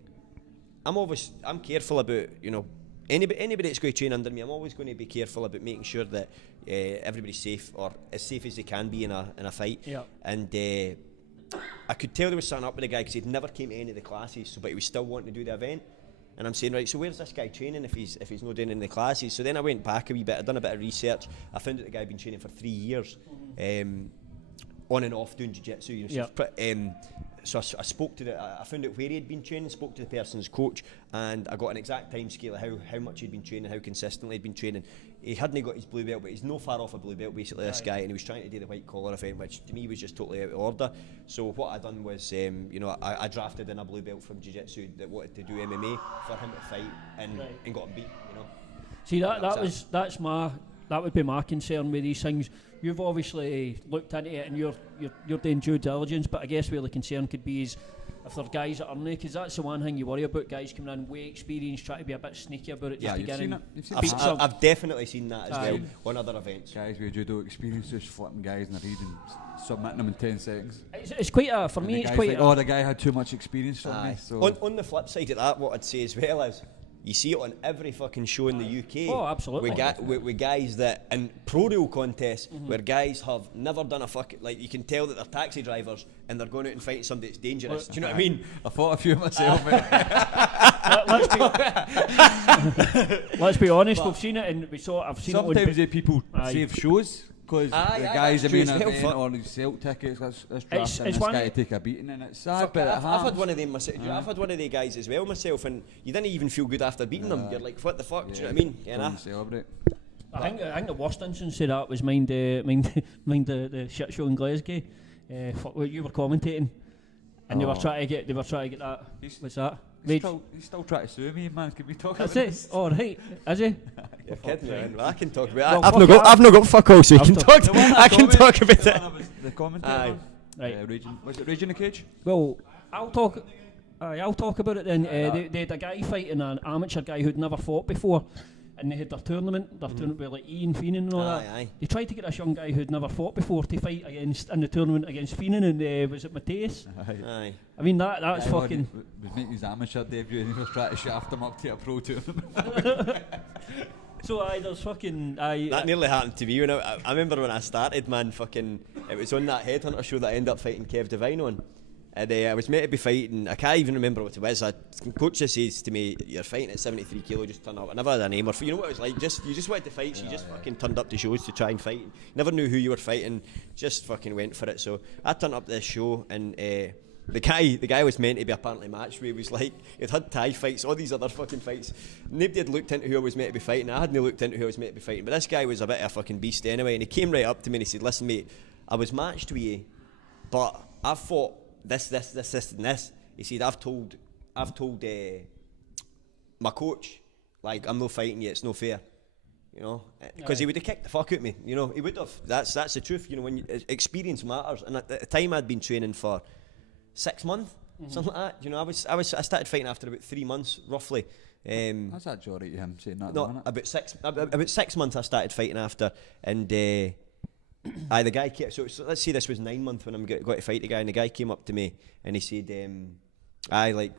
I'm careful about, you know, anybody that's going to train under me, I'm always going to be careful about making sure that everybody's safe, or as safe as they can be in a fight. Yeah. And I could tell there was something up with the guy because he'd never came to any of the classes, but he was still wanting to do the event. And I'm saying, right, so where's this guy training if he's not doing any of the classes? So then I went back a wee bit, I'd done a bit of research. I found out the guy had been training for 3 years, on and off doing jiu-jitsu. You know, so I spoke to I found out where he had been training, spoke to the person's coach, and I got an exact time scale of how much he'd been training, how consistently he'd been training. He hadn't got his blue belt, but he's no far off a blue belt, basically, this guy, and he was trying to do the white collar event, which to me was just totally out of order. So what I done was, I drafted in a blue belt from jiu-jitsu that wanted to do MMA for him to fight and got him beat, you know. See, that would be my concern with these things. You've obviously looked into it and you're doing due diligence, but I guess where the concern could be is if there are guys that aren't, because that's the one thing you worry about, guys coming in way experienced, trying to be a bit sneaky about it just to get in. I've definitely seen that as well on other events. Guys with judo experience just flipping guys in the read and submitting them in 10 seconds. It's quite a, for me, it's quite like, the guy had too much experience on me. So. On the flip side of that, what I'd say as well is, you see it on every fucking show in the UK. Oh, absolutely. With guys that, in pro reel contests, where guys have never done a fucking, like, you can tell that they're taxi drivers and they're going out and fighting somebody that's dangerous. Do you know what I mean? I fought a few myself, mate. Let's be honest, we've seen it, and I've seen sometimes it. Sometimes people save shows. Because the guys have been event or they sell tickets, let's draft in this guy to take a beating, and it's sad, but I've had one of them myself. I've had one of the guys as well myself, and you didn't even feel good after beating them. You're like, what the fuck? Do you know what I mean? Don't celebrate. I think the worst instance of that was mind the shit show in Glasgow. You were commentating, and they were trying to get that. What's that? He's still trying to sue me, man. Can we talk about this? Oh, right. Is he? You're kidding me, man. Well, I can talk about it. I've not got fuck all, so I can talk about it. The commentator. Right. Was it Rage in the Cage? Well, I'll talk about it then. They had a guy fighting an amateur guy who'd never fought before, and they had their tournament with like Ian Feenan and all that. Aye. They tried to get this young guy who'd never fought before to fight in the tournament against Feenan, and was it Mateus? Aye. I mean that's fucking. He was making his amateur debut, and he was trying to shaft him up to a pro tournament. So there's fucking that nearly happened to me when I remember when I started, man. Fucking, it was on that Headhunter show that I ended up fighting Kev Devine on, and I was meant to be fighting. I can't even remember what it was. Coach says to me, "You're fighting at 73 kilo. Just turn up." I never had a name or you know what it was like. You just wanted to fight, so you just fucking turned up to shows to try and fight. Never knew who you were fighting. Just fucking went for it. So I turned up to this show and. The guy was meant to be apparently matched where he was like, he'd had Thai fights, all these other fucking fights. Nobody had looked into who I was meant to be fighting. I hadn't looked into who I was meant to be fighting. But this guy was a bit of a fucking beast anyway. And he came right up to me and he said, "Listen, mate, I was matched with you, but I've fought this, and this." He said, I've told my coach, like, I'm not fighting you, it's no fair. You know, because he would have kicked the fuck out of me. You know, he would have. That's the truth. You know, when experience matters. And at the time I'd been training for 6 months, something like that. You know, I started fighting after about 3 months, roughly. That's actually alright, him saying that. No, about 6 months I started fighting after, and the guy came. So let's say this was 9 months when I'm got to fight the guy, and the guy came up to me and he said,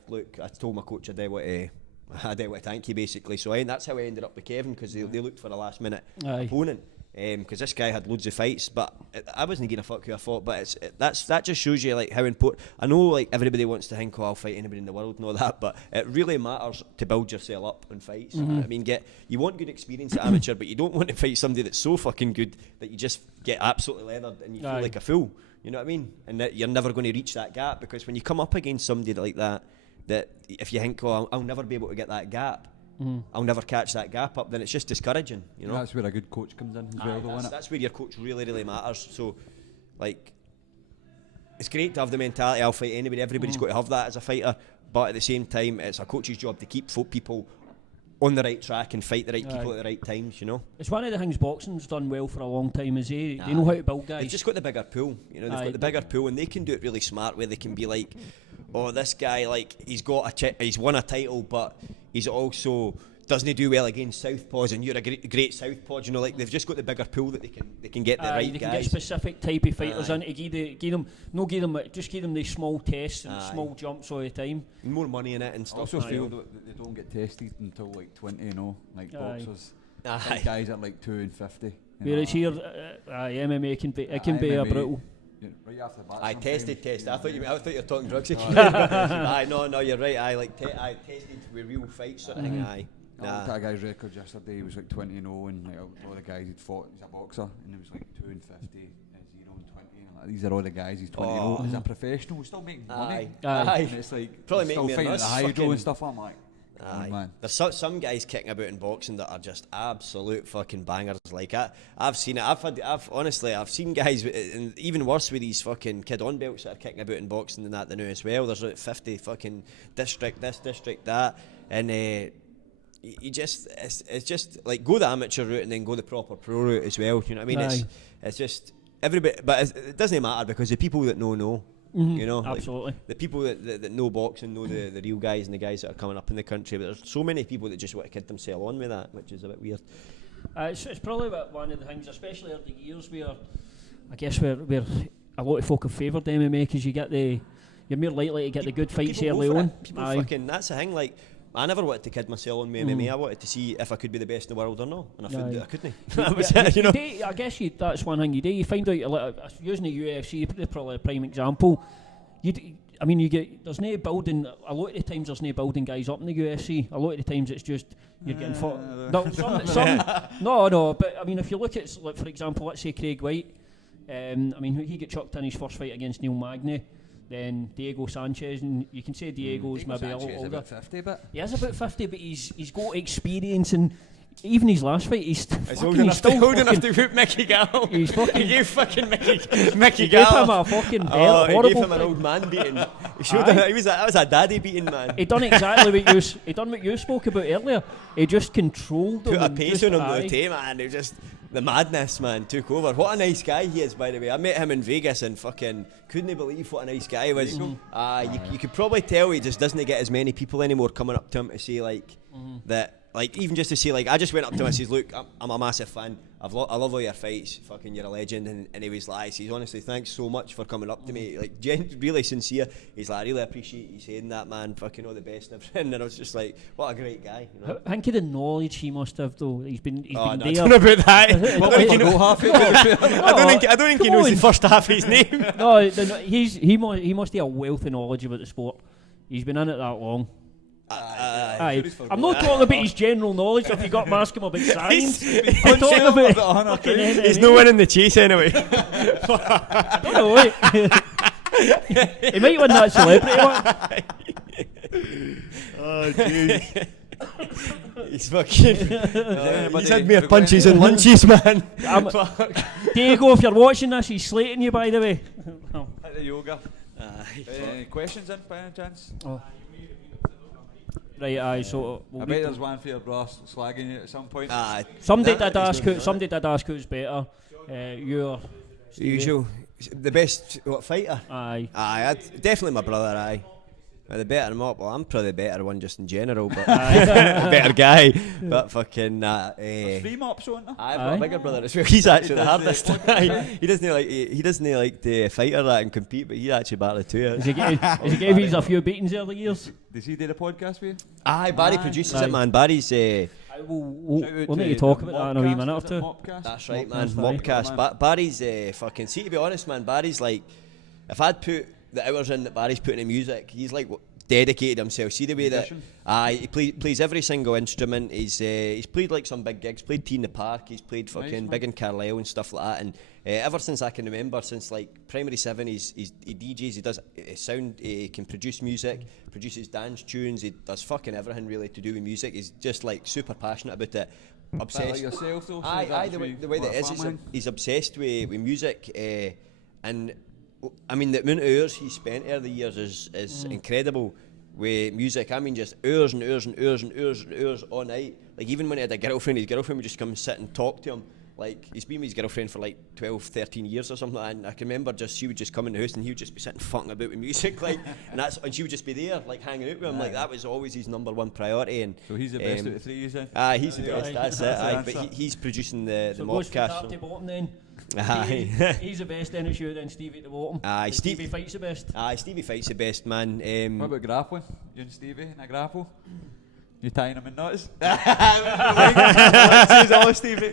look, I told my coach I did what to thank you, basically. So that's how I ended up with Kevin, because they looked for a last minute opponent. Because this guy had loads of fights, but I wasn't giving a fuck who I fought. But that just shows you like how important. I know like everybody wants to think, I'll fight anybody in the world and all that, but it really matters to build yourself up in fights. I mean, you want good experience at amateur, but you don't want to fight somebody that's so fucking good that you just get absolutely leathered and you feel like a fool. You know what I mean? And that you're never going to reach that gap, because when you come up against somebody like that if you think, I'll never be able to get that gap. I'll never catch that gap up, then it's just discouraging, you know. That's where a good coach comes in as well, though, isn't it? That's where your coach really, really matters. So, like, it's great to have the mentality, I'll fight anybody, everybody's got to have that as a fighter, but at the same time, it's a coach's job to keep people on the right track and fight the right people at the right times, you know. It's one of the things boxing's done well for a long time, is they know how to build guys. They've just got the bigger pool, you know, they've got the bigger pool, and they can do it really smart, where they can be like, this guy, like, he's won a title, but he's also doesn't he do well against southpaws, and you're a great southpaw, you know, like they've just got the bigger pool that they can get the right they guys. Can get specific type of fighters in to give them these small tests and small jumps all the time. More money in it and stuff. I also feel that they don't get tested until like 20-0, like boxers. Some guys are like 2-50. Whereas here, MMA can be a brutal. Right after the bat. I tested. I thought you were talking drugs. No, you're right. I tested with real fights sort of thing. I looked at a guy's record yesterday. He was like 20-0, and like all the guys he'd fought. He's a boxer, and he was like 2-50, 0-20. And like, these are all the guys. He's 20-0. He's a professional. He's still making money. And it's like probably still making fighting me at the hydro and stuff. I'm like. Man. There's some guys kicking about in boxing that are just absolute fucking bangers. Like I've seen it. I've seen guys, and even worse with these fucking kid on belts that are kicking about in boxing than that. They know as well. There's like 50 fucking district this, district that, and you just it's just like go the amateur route and then go the proper pro route as well. You know what I mean? It's just everybody, but it doesn't matter because the people that know. Mm-hmm. You know, absolutely. Like the people that know boxing know the real guys and the guys that are coming up in the country. But there's so many people that just want to kid themselves on with that, which is a bit weird. It's probably one of the things, especially over the years, where I guess where a lot of folk have favoured MMA because you're more likely to get the good fights early on. That's the thing. Like I never wanted to kid myself on MMA. I wanted to see if I could be the best in the world or not, and I found that I couldn't. That was it, you know. I guess that's one thing you do. You find out using the UFC, probably a prime example. There's no building. A lot of the times there's no building guys up in the UFC. A lot of the times it's just you're getting fought. No. But I mean, if you look at, like, for example, let's say Craig White. He got chucked in his first fight against Neil Magny. Then Diego Sanchez, and you can say Diego's maybe a little older. About 50, but he is about 50, but he's got experience, and even his last fight, he's old enough to whoop Mickey Gall. He gave fucking Mickey Gall. Gave him a fucking horrible. He gave him an old man beating. He showed him that was a daddy beating, man. He done exactly what you spoke about earlier. He just controlled him. Put a pace on him the day, man. It just. The madness, man, took over. What a nice guy he is, by the way. I met him in Vegas and fucking couldn't believe what a nice guy he was. You could probably tell he just doesn't get as many people anymore coming up to him to say that, like even just to say like I just went up to him and says, look, I'm a massive fan. I love all your fights. Fucking, you're a legend. And he was like, he's honestly, thanks so much for coming up to me. Like, really sincere. He's like, I really appreciate you saying that, man. Fucking all the best and everything. And I was just like, what a great guy. You know? I think of the knowledge he must have, though. He's been there. I don't know about that. I don't think he knows the first half of his name. No, he must have a wealth of knowledge about the sport. He's been in it that long. I'm not talking about his general knowledge if you got to ask him about science. I'm talking about he's no winning the chase anyway. I don't know. He might win that celebrity one. Oh jeez. He's fucking he's had more punches and lunches, man. Diego, if you're watching this, he's slating you, by the way. At the yoga. Any questions in by any chance? Right, so I bet there's one for your brass slagging you at some point. Somebody did ask who's better. You're usual, the best fighter. Aye, definitely my brother. Aye. The better him up. Well, I'm probably the better one just in general, but better guy. But fucking there's 3 mops on there. I've got a bigger brother as well. He's actually the hardest. He doesn't like the fighter that and compete, but he's actually battle too. Has he gave you a few beatings over the years? Does he do the podcast with you? Aye, Barry produces it, man. Barry's. We'll need to talk about that in a wee minute or two. That's right, man. Mopcast. Barry's fucking. See, to be honest, man, Barry's like, if I'd put the hours in that Barry's putting in music, he's like dedicated himself. See the way that he plays every single instrument. He's played like some big gigs, played Tea in the Park, he's played fucking big in Carlisle and stuff like that. And ever since I can remember, since like primary 7, he DJs, he does sound, he can produce music, produces dance tunes, he does fucking everything really to do with music. He's just like super passionate about it. Obsessed. Like yourself though. The way that is, he's obsessed with music, and I mean the amount of hours he spent over the years is incredible with music. I mean just hours and hours and hours and hours and hours all night. Like even when he had a girlfriend, his girlfriend would just come and sit and talk to him, like he's been with his girlfriend for like 12, 13 years or something, and I can remember she would just come in the house and he would just be sitting fucking about with music, like, and she would just be there, like hanging out with him, like that was always his number one priority. And so he's the best out of three, you say? He's the best. That's it. But he's producing the Mobcast. So bottom then. He's the best, then it's you, then Stevie at the bottom. Stevie fights the best. Stevie fights the best, man. What about grappling? You and Stevie in a grapple? You tying him in knots? All Stevie.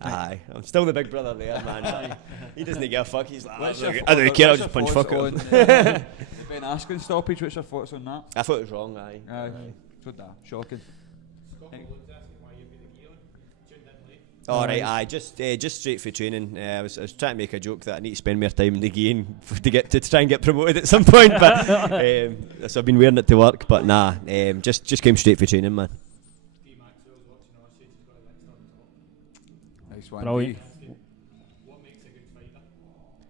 Aye, I'm still the big brother there, man. He doesn't give a fuck. He's like, I don't care, I'll just punch fuck him. The Ben Askren stoppage, what's your thoughts on that? I thought it was wrong, aye. So that, shocking. Alright, just straight for training. I was trying to make a joke that I need to spend more time in the game to try and get promoted at some point, but so I've been wearing it to work. But nah, just came straight for training, man. Nice one. Brilliant.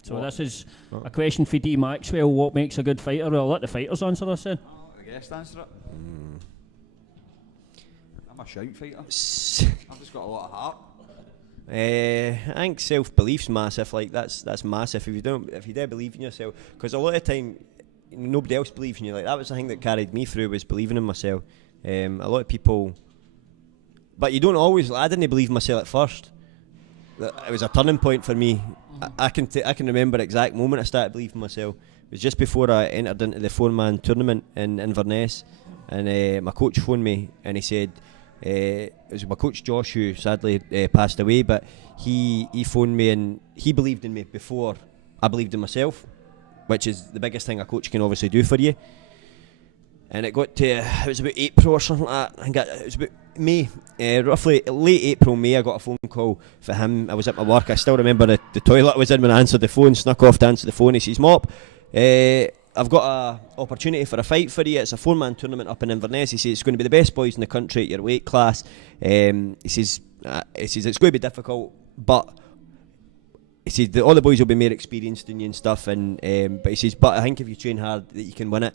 So this is a question for D Maxwell. What makes a good fighter? Well, I'll let the fighters answer this then. The guest answer it. I'm a shout fighter. I've just got a lot of heart. I think self-belief's massive. Like that's massive. If you do believe in yourself, because a lot of time nobody else believes in you. Like that was the thing that carried me through, was believing in myself. A lot of people, but you don't always. I didn't believe in myself at first. It was a turning point for me. I can remember the exact moment I started believing in myself. It was just before I entered into the 4-man tournament in Inverness, and my coach phoned me and he said. It was my coach Josh, who sadly passed away, but he phoned me and he believed in me before I believed in myself, which is the biggest thing a coach can obviously do for you. And it got to, it was about April or something like that. I think it was about May, roughly late April, May. I got a phone call for him. I was at my work. I still remember the toilet I was in when I answered the phone, snuck off to answer the phone. He says, "Mop, I've got an opportunity for a fight for you. It's a 4-man tournament up in Inverness." He says it's going to be the best boys in the country at your weight class. He says it's going to be difficult, but he says all the boys will be more experienced than you and stuff. And but he says, but I think if you train hard, that you can win it.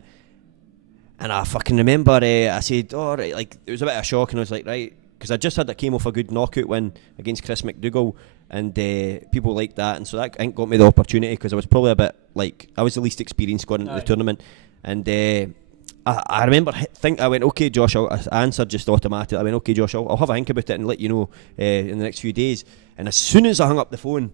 And I fucking remember I said, "Oh, right," like it was a bit of a shock, and I was like, right, because I just came off a good knockout win against Chris McDougall. And people like that, and so that I think got me the opportunity, because I was probably a bit like, I was the least experienced going into the tournament. And I remember I went, "Okay, Josh," I answered just automatically. I went, "Okay, Josh, I'll have a think about it and let you know in the next few days." And as soon as I hung up the phone,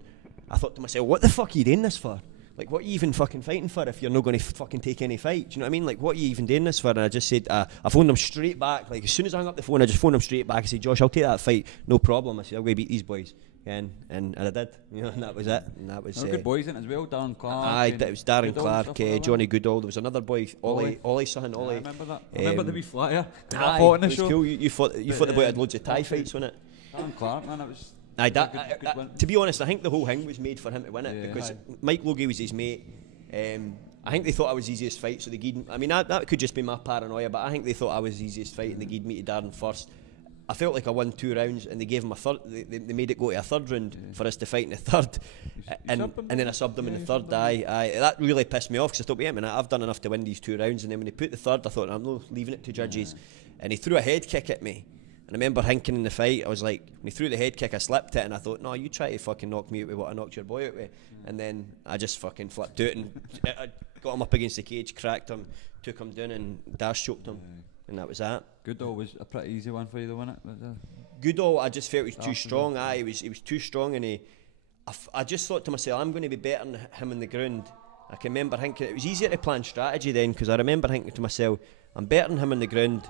I thought to myself, what the fuck are you doing this for? Like, what are you even fucking fighting for if you're not going to fucking take any fight? Do you know what I mean? Like, what are you even doing this for? And I just said, I phoned him straight back. Like, as soon as I hung up the phone, I just phoned him straight back. I said, "Josh, I'll take that fight, no problem." I said, "I'll go beat these boys." And I did, and that was it. And that was good boys in it as well, Darren Clark. Aye, it was Darren Clark, Johnny Goodall. There was another boy, Ollie's son, Ollie. I remember that. I remember the wee flyer. I fought in the show. Cool. You fought the boy that had loads of Thai fights, wasn't it? Darren Clark, man, it was. To be honest, I think the whole thing was made for him to win it, because Mike Logie was his mate. I think they thought I was the easiest fight, so they gave. I mean, that could just be my paranoia, but I think they thought I was the easiest fight, and they gave me to Darren first. I felt like I won 2 rounds, and they gave him a third. They made it go to a third round for us to fight in the third, and then I subbed him in the third. Aye, that really pissed me off, because I thought, wait a minute, I've done enough to win these 2 rounds, and then when he put the third, I thought, I'm not leaving it to judges, and he threw a head kick at me. And I remember thinking in the fight, I was like, when he threw the head kick, I slipped it, and I thought, no, you try to fucking knock me out with what I knocked your boy out with. And then I just fucking flipped out and I got him up against the cage, cracked him, took him down, and dash choked him. And that was that. Goodall was a pretty easy one for you, though, wasn't it? Goodall, I just felt he was too strong. He was too strong, and I just thought to myself, I'm going to be better than him on the ground. I can remember thinking, it was easier to plan strategy then, because I remember thinking to myself, I'm better than him on the ground.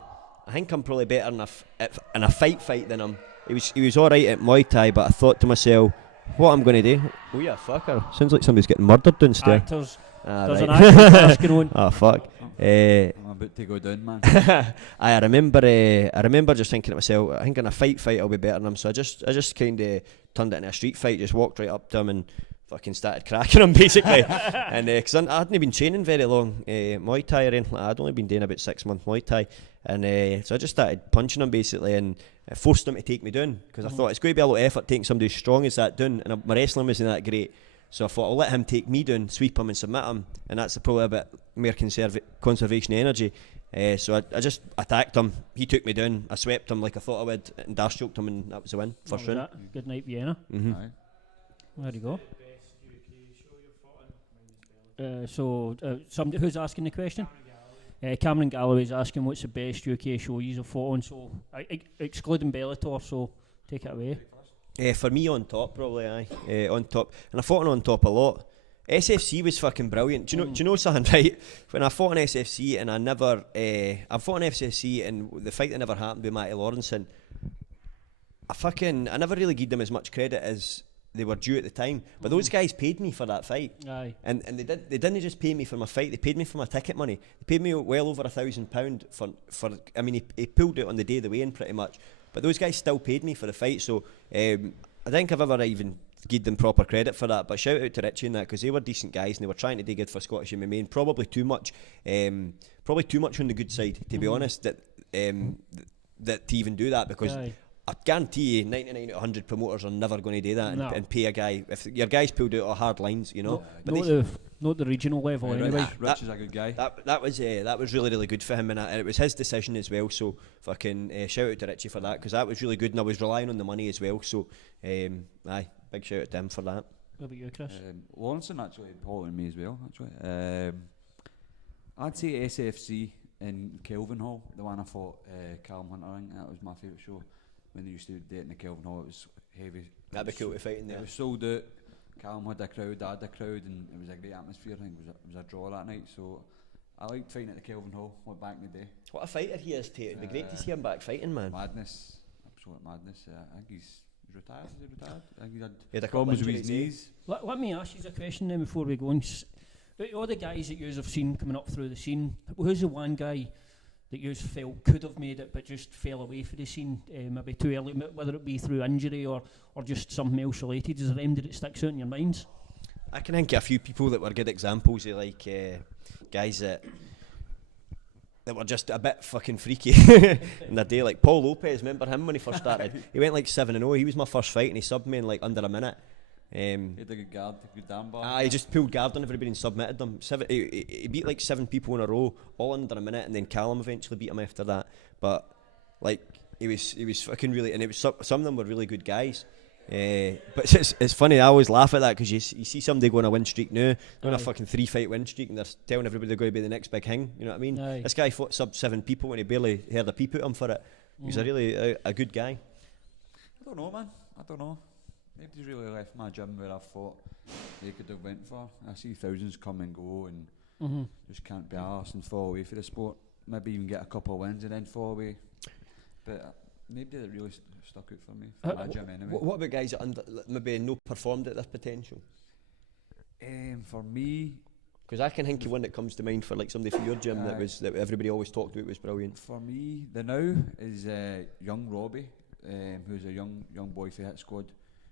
I think I'm probably better in a fight than him. He was alright at Muay Thai, but I thought to myself, what I'm going to do? Oh yeah, fucker. Sounds like somebody's getting murdered downstairs. There's an actor task going on. Oh fuck. I'm about to go down, man. I remember just thinking to myself, I think in a fight I'll be better than him. So I just kind of turned it into a street fight, just walked right up to him and fucking started cracking him basically. And because I hadn't been training very long Muay Thai or anything like that. I'd only been doing about 6 months Muay Thai, and so I just started punching him basically, and I forced him to take me down, because I thought it's going to be a lot of effort taking somebody as strong as that down, and my wrestling wasn't that great. So I thought I'll let him take me down, sweep him and submit him, and that's probably a bit more conservation energy. So I just attacked him. He took me down. I swept him like I thought I would, and dash choked him, and that was the win. First round. Good night, Vienna. Aye. There you go. Somebody who's asking the question? Cameron Galloway's asking what's the best UK show you've fought on. So excluding Bellator, so take it away. For me, On Top probably. On Top, and I fought on Top a lot. SFC was fucking brilliant. Do you know something, right? When I fought on SFC and I fought on SFC and the fight that never happened with Matty Lawrenson, I never really gave them as much credit as they were due at the time. But those guys paid me for that fight. Aye. And they didn't just pay me for my fight, they paid me for my ticket money. They paid me well over £1,000 for I mean, he pulled it on the day of the weigh-in pretty much. But those guys still paid me for the fight, so I think I've ever even give them proper credit for that. But shout out to Richie and that, because they were decent guys and they were trying to do good for Scottish MMA, and probably too much on the good side, to be honest, that to even do that, because I guarantee you 99 out of 100 promoters are never going to do that and pay a guy if your guys pulled out of hard lines, you know. Not the regional level anyway. Rich is a good guy. That was really, really good for him, and it was his decision as well. So fucking shout out to Richie for that, because that was really good, and I was relying on the money as well. So big shout out to him for that. What about you, Chris? Lawrenson actually important to me as well. Actually, I'd say SFC in Kelvin Hall, the one I fought Callum Hunter in. That was my favourite show. When they used to do it in the Kelvin Hall, it was heavy. That'd be cool to fight in there. It was sold out. Callum had a crowd, I had a crowd, and it was a great atmosphere. I think it was a draw that night, so I liked fighting at the Kelvin Hall back in the day. What a fighter he is, Tate. It'd be great to see him back fighting, man. Madness, absolute madness. I think he's retired. Is he retired? I think he had a problems with his knees. Let me ask you a question then before we go on. All the guys that you have seen coming up through the scene, who's the one guy that you felt could have made it but just fell away for the scene, maybe too early, whether it be through injury or just something else related? Is there any that sticks out in your minds? I can think of a few people that were good examples of like guys that were just a bit fucking freaky in the day, like Paul Lopez. Remember him when he first started? He went like 7-0. He was my first fight and he subbed me in like under a minute. He had a good guard, a good damn bar. He just pulled guard on everybody and submitted them. He beat like 7 people in a row, all under a minute, and then Callum eventually beat him after that. But like he was fucking really, and it was some of them were really good guys. But it's funny. I always laugh at that, because you see somebody go on a win streak now, on a fucking 3-fight win streak, and they're telling everybody they're going to be the next big thing. You know what I mean? Aye. This guy fought sub 7 people and he barely heard a peep at him for it. He's a really a good guy. I don't know, man. I don't know. Nobody's really left my gym where I thought they could have went for. I see thousands come and go and just can't be arsed and fall away for the sport. Maybe even get a couple of wins and then fall away. But nobody that really stuck out for me, for my gym anyway. What about guys that maybe no performed at their potential? For me, because I can think of one that comes to mind for like somebody for your gym that everybody always talked about was brilliant. For me, the now is young Robbie, who's a young boy for Hit Squad,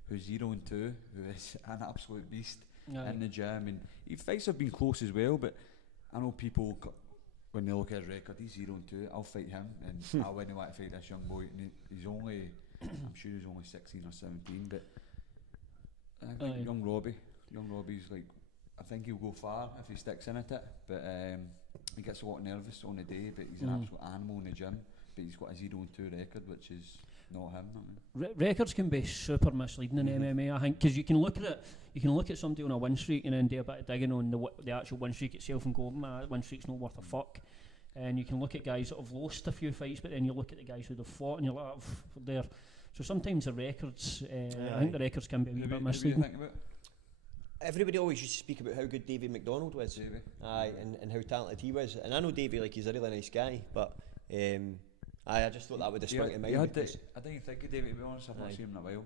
who's 0-2, who is an absolute beast in the gym, and his fights have been close as well. But I know people, when they look at his record, he's 0-2. I'll fight him, and I wouldn't want to fight this young boy. And he's only, I'm sure he's only 16 or 17. But I think young Robbie's like, I think he'll go far if he sticks in at it. But he gets a lot nervous on the day. But he's an absolute animal in the gym. But he's got a 0-2 record, which is not him. Records can be super misleading in MMA, I think, because you can look at somebody on a win streak and then do a bit of digging on the actual win streak itself and go, man, that win streak's not worth a fuck. And you can look at guys that have lost a few fights, but then you look at the guys who have fought and you're like, there. So sometimes the records, I think the records can be a wee bit misleading. Everybody always used to speak about how good Davey McDonald was, and how talented he was. And I know Davey, like, he's a really nice guy, but I just thought that would have sprung to mind. I didn't think of Davey, to be honest. I've not seen him in a while.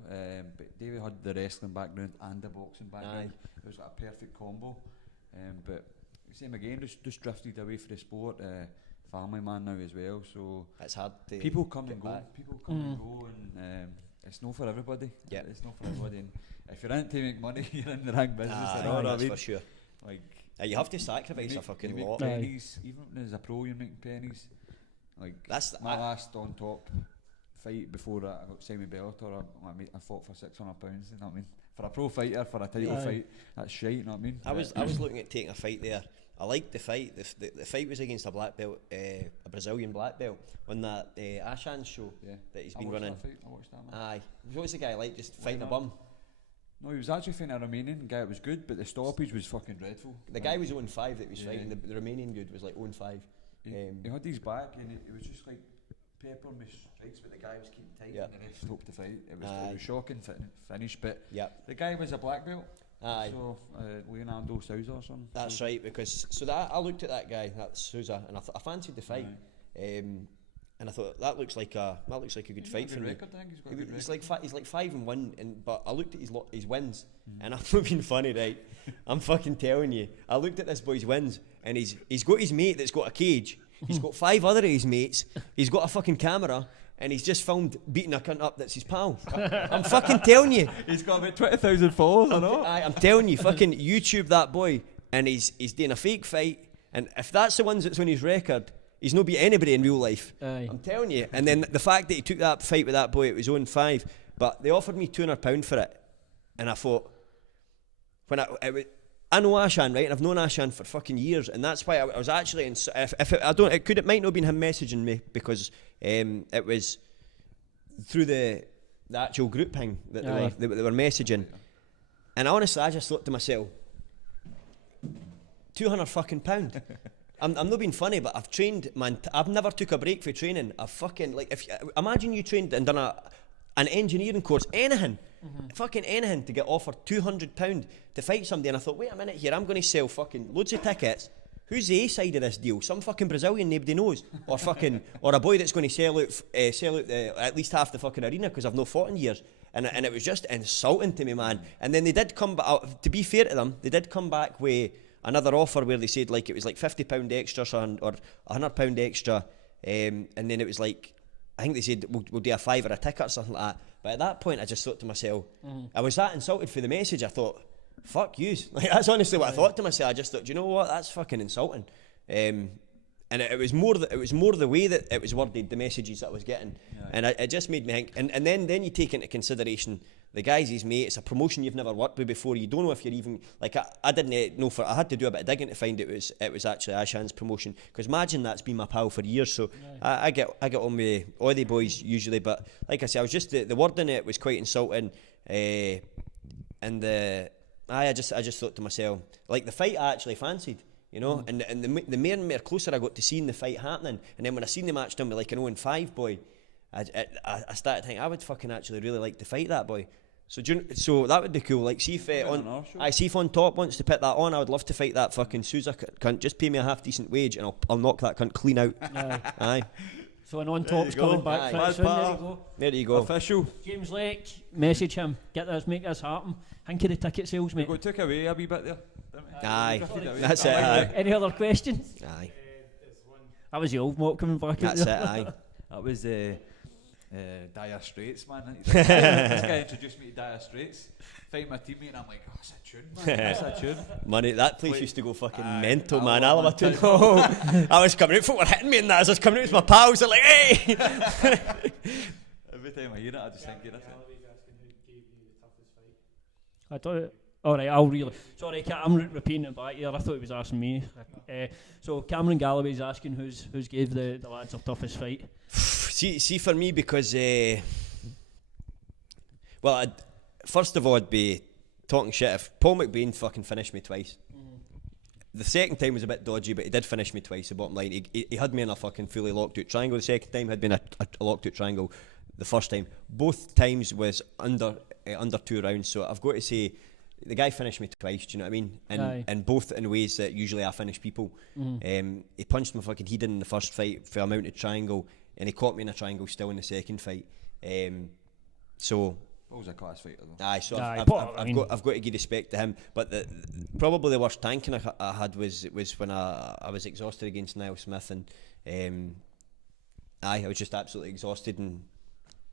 But Davey had the wrestling background and the boxing background. It was like a perfect combo. But same again, just drifted away from the sport. Family man now as well, so it's hard to people come and go. And it's not for everybody. Yeah, it's not for everybody. And if you're in to make money, you're in the ring business. That's for sure. Like you have to sacrifice a fucking lot. Pennies, even as a pro, you're making pennies. Like that's my last on top fight before I got signed with Bellator. I fought for £600. You know what I mean? For a pro fighter, for a title fight, that's shite. You know what I mean? I was looking at taking a fight there I liked the fight. The fight was against a black belt, a Brazilian black belt, on that Ashan show that he's been running. I watched that, man. Aye. What was the guy like? Just fighting a bum? No, he was actually fighting a Romanian guy. It was good, but the stoppage was fucking dreadful. The guy was 0-5 that he was fighting. The Romanian dude was like 0-5. He had his back, and it was just like pepper me strikes, but the guy was keeping tight, and the ref stopped the fight. It was shocking finish, but the guy was a black belt. Aye. So Leonardo Souza or something. That's right, because I looked at that guy, that Souza, and I fancied the fight, and I thought that looks like a good fight for me. He's like 5-1, but I looked at his wins, and I'm not being funny, right? I'm fucking telling you. I looked at this boy's wins, and he's got his mate that's got a cage. He's got 5 other of his mates. He's got a fucking camera. And he's just filmed beating a cunt up that's his pal. I'm fucking telling you. He's got about 20,000 followers, I know. I'm telling you, fucking YouTube that boy, and he's doing a fake fight, and if that's the ones that's on his record, he's not beat anybody in real life. Aye. I'm telling you. And then the fact that he took that fight with that boy, it was 0-5, but they offered me £200 for it, and I thought, I know Ashan, right, and I've known Ashan for fucking years, and that's why I was actually it might not have been him messaging me, because it was through the actual group thing that they were messaging, and honestly I just thought to myself, £200 fucking pound. I'm not being funny, but I've trained, man. I've never took a break for training. I've fucking, like, imagine you trained and done an engineering course, anything. Fucking anything, to get offered £200 to fight somebody. And I thought, wait a minute here, I'm going to sell fucking loads of tickets. Who's the A side of this deal? Some fucking Brazilian nobody knows, or a boy that's going to sell out at least half the fucking arena because I've not fought in years. And it was just insulting to me, man. And then they did come back. To be fair to them, they did come back with another offer where they said like it was like £50 extra or £100 extra, and then it was like, I think they said we'll do a £5 a ticket or something like that. But at that point, I just thought to myself, I was that insulted for the message. I thought, fuck you. Like, that's honestly what I thought to myself. I just thought, do you know what? That's fucking insulting. And it was more the way that it was worded, the messages that I was getting, and it just made me think. And then you take into consideration the guy's his mate. It's a promotion you've never worked with before. You don't know if you're even like I didn't know I had to do a bit of digging to find it was actually Ashan's promotion, because imagine that's been my pal for years. So I get on with all the boys usually, but like I said, I was just the word in it was quite insulting, and I just thought to myself, like, the fight I actually fancied. You know, and the more and more closer I got to seeing the fight happening, and then when I seen the match done with like an 0-5 boy, I started thinking I would fucking actually really like to fight that boy. So that would be cool. Like, see if on top wants to put that on, I would love to fight that fucking Souza cunt. Just pay me a half decent wage, and I'll knock that cunt clean out. Aye. So an on top's coming back pretty soon. There you go. Official. James Lake, message him. Make this happen. Think of the ticket sales, mate. We took away a wee bit there. Aye. That's it. Aye. Any other questions? Aye. That was the old mock coming back. That's it. Aye. That was Dire Straits, man. This guy introduced me to Dire Straits. Fight my teammate, and I'm like, oh, that's a tune, man. That's a tune. Money, that place used to go fucking mental, man. I love it. I was coming out, folk were hitting me in that. As I was coming out with my pals, they're like, hey! Every time I hear it, I just think, I thought. Alright, I'll really. Sorry, I'm repeating it back here. I thought he was asking me. So Cameron Galloway's asking who's gave the lads their toughest fight. See, for me, because first of all, I'd be talking shit if Paul McBain fucking finished me twice. The second time was a bit dodgy, but he did finish me twice. The bottom line, he had me in a fucking fully locked out triangle. The second time had been a locked out triangle. The first time, both times was under 2 rounds. So I've got to say, the guy finished me twice. Do you know what I mean? And both in ways that usually I finish people. He punched my fucking head in the first fight for a mounted triangle, and he caught me in a triangle still in the second fight. So. What was a class fighter though? Aye, so I've got to give respect to him. But probably the worst tanking I had was when I was exhausted against Niall Smith, and I was just absolutely exhausted, and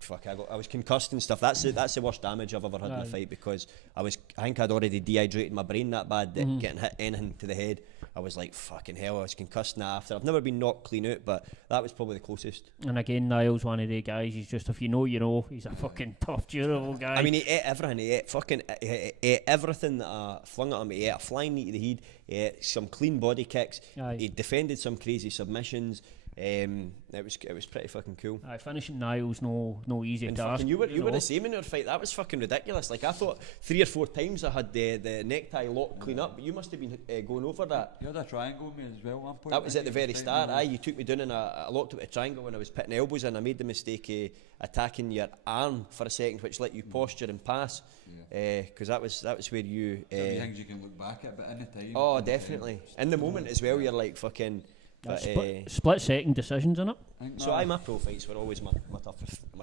fuck, I was concussed and stuff. That's the worst damage I've ever had in a fight, because I think I'd already dehydrated my brain that bad that getting hit anything to the head, I was like, fucking hell, I was concussed now after. I've never been knocked clean out, but that was probably the closest. And again, Niall's one of the guys, he's just, if you know, you know, he's a fucking tough, durable guy. I mean, he ate everything. He ate everything that I flung at him. He ate a flying knee to the head. He ate some clean body kicks. Aye. He defended some crazy submissions. It was pretty fucking cool. Finishing Niall's no easy And task. you were the same in your fight. That was fucking ridiculous. Like, I thought 3 or 4 times I had the necktie locked clean up, but you must have been going over that. You had a triangle with me as well. That was at the very start. You took me down and I locked up a triangle when I was putting elbows in. I made the mistake of attacking your arm for a second, which let you posture and pass. Because that was where you. Things you can look back at, but in the time. Oh, definitely. In the moment as well, you're like fucking. But, split second decisions in it. So my pro fights were always my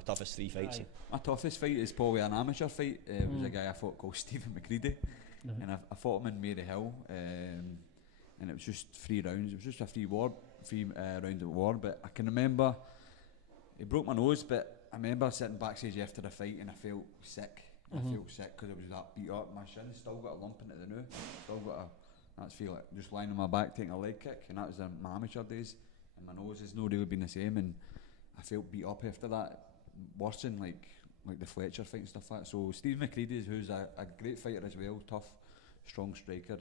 toughest 3 fights. My toughest fight is probably an amateur fight. It was a guy I fought called Stephen McCready, and I fought him in Maryhill, and it was just 3 rounds. It was just a 3 round of war. But I can remember he broke my nose, but I remember sitting backstage after the fight and I felt sick. I felt sick because it was that beat up. My shin still got a lump into the new. Still got a. That's feel like just lying on my back taking a leg kick, and that was my amateur days. And my nose has no really been the same, and I felt beat up after that, worse than like the Fletcher fight and stuff like that. So Steve McCready, who's a great fighter as well, tough, strong striker.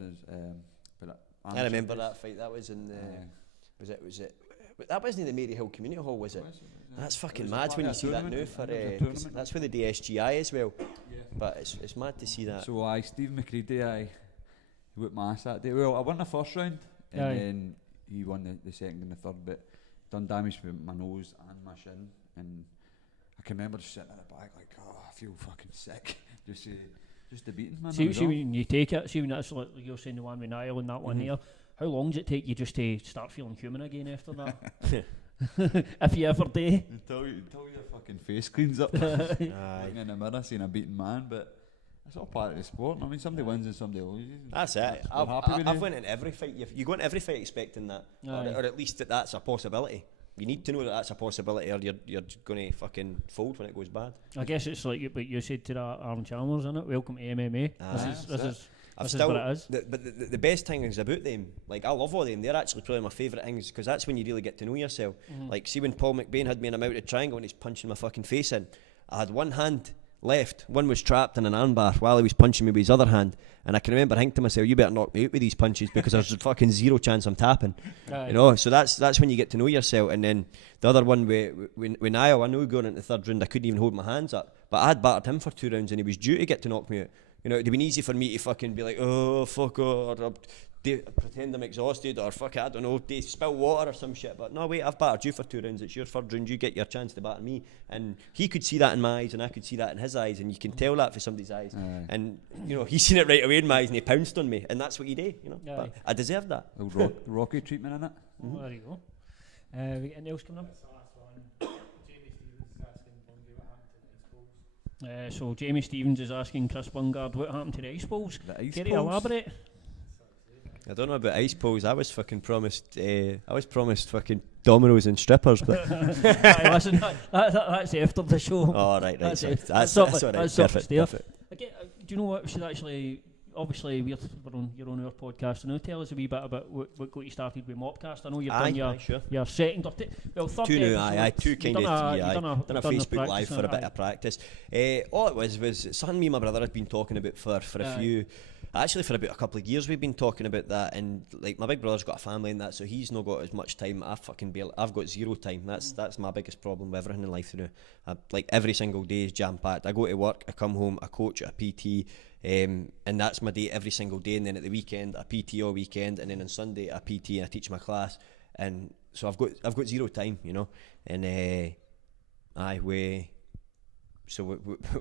But I remember that fight. That was in the was it? But that wasn't in the Maryhill Community Hall, was it? That's fucking mad when you see that now. That's with the DSGI as well. Yeah. But it's mad to see that. So Steve McCready, he whipped my ass that day. Well, I won the first round, and then he won the second and the third, but done damage to my nose and my shin. And I can remember just sitting at the back like, oh, I feel fucking sick. just the beating, man. See when you take it, see when that's like you're saying the one with Niall and that one here, how long does it take you just to start feeling human again after that? If you ever do. Until your fucking face cleans up. Looking in the mirror seeing a beaten man, but it's all part of the sport. I mean, somebody wins and somebody loses. That's it. I've went in every fight. You go in every fight expecting that, or at least that's a possibility. You need to know that that's a possibility, or you're going to fucking fold when it goes bad. I guess it's like what you said to that Aaron Chalmers, isn't it? Welcome to MMA. This is what it is. But the best thing is about them, like I love all them. They're actually probably my favourite things because that's when you really get to know yourself. Like see when Paul McBain had me in a mounted triangle and he's punching my fucking face in. I had one hand left, one was trapped in an armbar while he was punching me with his other hand, and I can remember thinking to myself, you better knock me out with these punches because there's a fucking 0 chance I'm tapping. You know, so that's when you get to know yourself. And then the other one with Niall, I know going into the third round I couldn't even hold my hands up, but I had battered him for 2 rounds and he was due to get to knock me out. You know, it'd have been easy for me to fucking be like, oh fuck, or pretend I'm exhausted, or fuck it, I don't know, spill water or some shit. But no, wait, I've battered you for 2 rounds. It's your third round. You get your chance to batter me. And he could see that in my eyes, and I could see that in his eyes, and you can tell that for somebody's eyes. And you know, he seen it right away in my eyes, and he pounced on me, and that's what he did. You know, but I deserved that. Rocky treatment in it. Well, there you go. We get anything else coming up? So Jamie Stevens is asking Chris Bungard what happened to the ice balls. Can you elaborate? I don't know about ice poles. I was promised fucking dominoes and strippers. But listen, that's after the show. Oh right. That's all right. Perfect. Again, do you know what we should actually? Obviously, we're on our podcast, and now tell us a wee bit about what got you started with Mopcast. I know you've done your second or third. 2 now, 2 kind of. Done a Facebook Live for a bit of practice. All it was something me and my brother had been talking about for a few. Actually, for about a couple of years, we've been talking about that, and like my big brother's got a family and that, so he's not got as much time. I've got 0 time. That's my biggest problem with everything in life. You know, like every single day is jam packed. I go to work, I come home, I coach at a PT, and that's my day every single day. And then at the weekend, a PT all weekend, and then on Sunday a PT, and I teach my class, and so I've got 0 time. You know, and we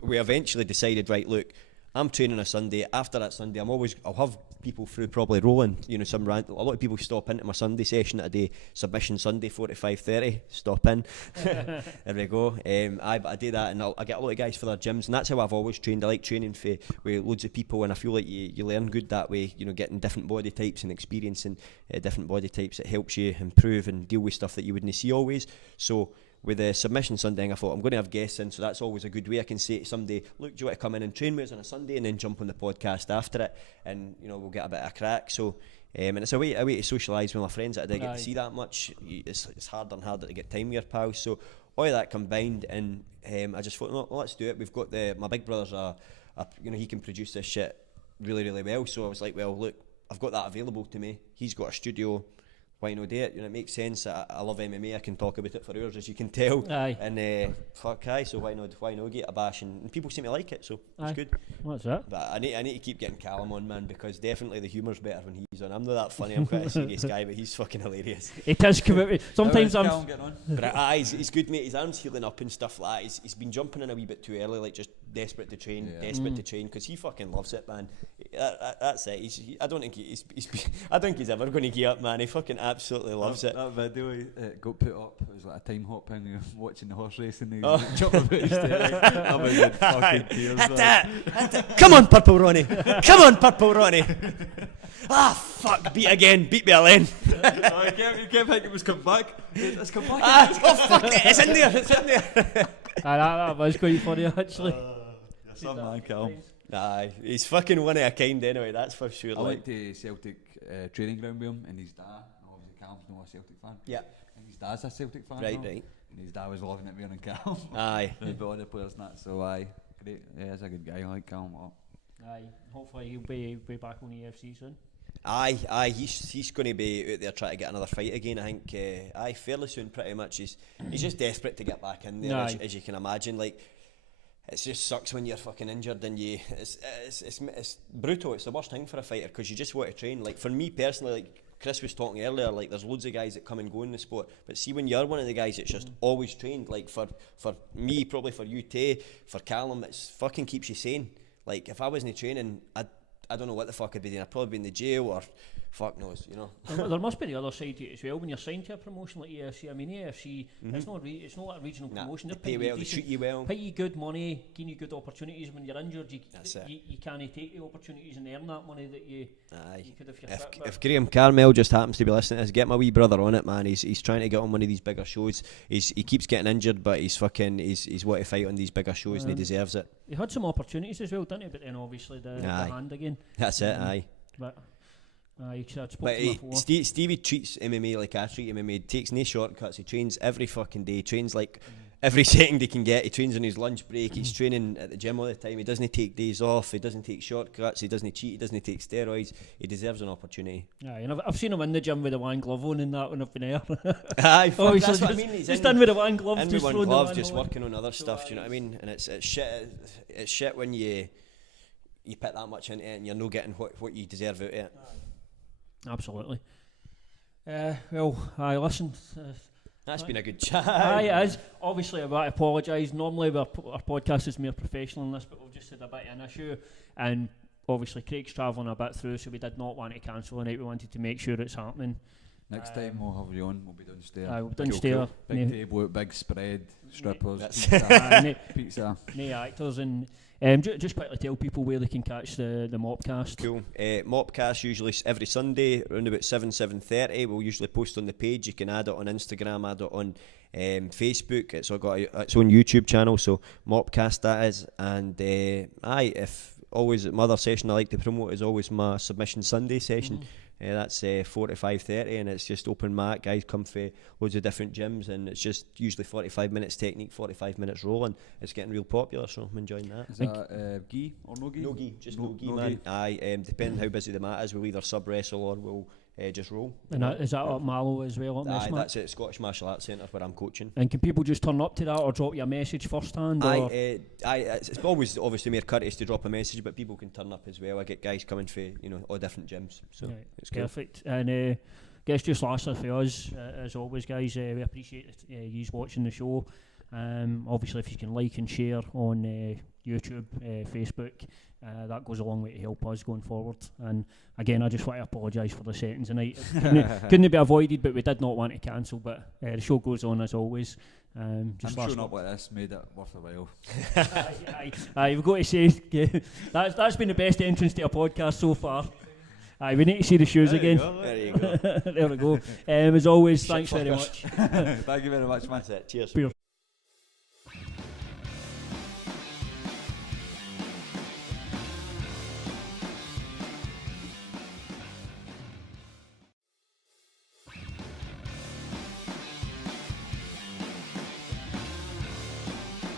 eventually decided, right, look, I'm training a Sunday. After that Sunday, I'll have people through probably rolling. You know, some rant. A lot of people stop into my Sunday session at a day. Submission Sunday 4 to 5:30. Stop in. There we go. But I do that, and I get a lot of guys for their gyms, and that's how I've always trained. I like training with loads of people, and I feel like you learn good that way. You know, getting different body types and experiencing different body types. It helps you improve and deal with stuff that you wouldn't see always. So with the submission Sunday, I thought I'm going to have guests in, so that's always a good way. I can say to somebody, look, do you want to come in and train with us on a Sunday and then jump on the podcast after it, and you know, we'll get a bit of crack. So And it's a way to socialise with my friends that I didn't get to see that much. It's harder and harder to get time with your pals. So all of that combined, and I just thought, no, let's do it. We've got my big brother's he can produce this shit really, really well. So I was like, well, look, I've got that available to me. He's got a studio. Why not do it? It makes sense. I love MMA. I can talk about it for hours, as you can tell. Aye. And so why not get a bash? And people seem to like it, so it's good. What's that? But I need to keep getting Callum on, man, because definitely the humour's better when he's on. I'm not that funny. I'm quite a serious guy, but he's fucking hilarious. He does come out. Sometimes I'm. But he's good, mate. His arms healing up and stuff like that. He's been jumping in a wee bit too early, like just desperate to train, because he fucking loves it, man. That's it. I don't think he's ever going to give up, man. He fucking absolutely loves it. That video got put up. It was like a time hop thing, watching the horse racing. And he jumped about his I was in fucking tears. Hit it. Come on, Purple Ronnie. Come on, Purple Ronnie. Fuck, beat me again. You kept thinking it was come back. It's come back. Fuck it, it's in there. That was quite funny, actually. You're some man, Callum. Aye, he's fucking one of a kind anyway, that's for sure. I went to Celtic training ground with him, and his dad, obviously Callum's not a Celtic fan. Yeah. And his dad's a Celtic fan. Right. And his dad was laughing at me and Callum. Aye. But all the players and that, so aye. Great. Yeah, he's a good guy. I like Callum a lot. Aye, hopefully he'll be back on the EFC soon. Aye, he's going to be out there trying to get another fight again. I think fairly soon, pretty much. He's just desperate to get back in there, as you can imagine. Like, it just sucks when you're fucking injured and it's brutal. It's the worst thing for a fighter because you just want to train. Like, for me personally, like Chris was talking earlier, like there's loads of guys that come and go in the sport, but see when you're one of the guys that's just always trained, like for me, probably for you too, for Callum, it's fucking keeps you sane. Like, if I wasn't training, I don't know what the fuck I'd be doing. I'd probably be in the jail or fuck knows, you know. There must be the other side to it as well. When you're signed to a promotion like EFC, I mean EFC, it's not like a regional promotion. They pay well, they treat you well, pay you good money, give you good opportunities. When you're injured, you can't take the opportunities and earn that money that you could if you're fit. If Graham Carmel just happens to be listening to this, get my wee brother on it, man. He's trying to get on one of these bigger shows. He keeps getting injured, but he's want to fight on these bigger shows and he deserves it. He had some opportunities as well, didn't he? But then obviously the hand again. That's it, aye. But Stevie treats MMA like I treat MMA. He takes no shortcuts. He trains every fucking day. He trains like every second he can get. He trains on his lunch break. He's training at the gym all the time. He doesn't take days off. He doesn't take shortcuts. He doesn't cheat. He doesn't take steroids. He deserves an opportunity. Yeah, and I've seen him in the gym with the one glove on and that when I've been there. Aye, that's what I mean. He's just in with the one glove, in just with one glove, just on. working on other stuff. Do you know what I mean? And it's shit. It's shit when you put that much into it and you're not getting what you deserve out of it. Absolutely. Well, I listened. That's been a good chat. Aye, it is. Obviously, I want to apologise. Normally, our podcast is more professional than this, but we've just had a bit of an issue. And obviously, Craig's travelling a bit through, so we did not want to cancel the night. We wanted to make sure it's happening. Next time we'll have you on, we'll be downstairs. We'll be downstairs. Big table, big spread, strippers, pizza. No actors. And just quickly tell people where they can catch the Mopcast. Cool. Mopcast usually every Sunday around about 7:30. We'll usually post on the page. You can add it on Instagram, add it on Facebook. It's got its own YouTube channel, so Mopcast that is. And if always my other session I like to promote is always my Submission Sunday session. That's 4 to 5:30, and it's just open mic. Guys come for loads of different gyms, and it's just usually 45 minutes technique, 45 minutes rolling. It's getting real popular, so I'm enjoying that. Is that gi or no gi? No gi, just no gi, man. Aye, depending how busy the mat is, we'll either sub wrestle or we'll just roll. And is that up Mallow as well? Aye, that's it. Scottish Martial Arts Centre where I'm coaching. And can people just turn up to that or drop you a message first hand? It's always obviously more courteous to drop a message, but people can turn up as well. I get guys coming for all different gyms, so it's perfect. Cool. And guess just lastly for us, as always, guys, we appreciate you watching the show. Obviously, if you can like and share on YouTube, Facebook, that goes a long way to help us going forward. And again, I just want to apologise for the settings tonight. Couldn't be avoided, but we did not want to cancel. But the show goes on as always. I'm showing up like this made it worth a while. We've got to say that's been the best entrance to a podcast so far. We need to see the shoes again. There you go. There we go. As always, thanks very much. Thank you very much, man. That's it. Cheers. Cheers.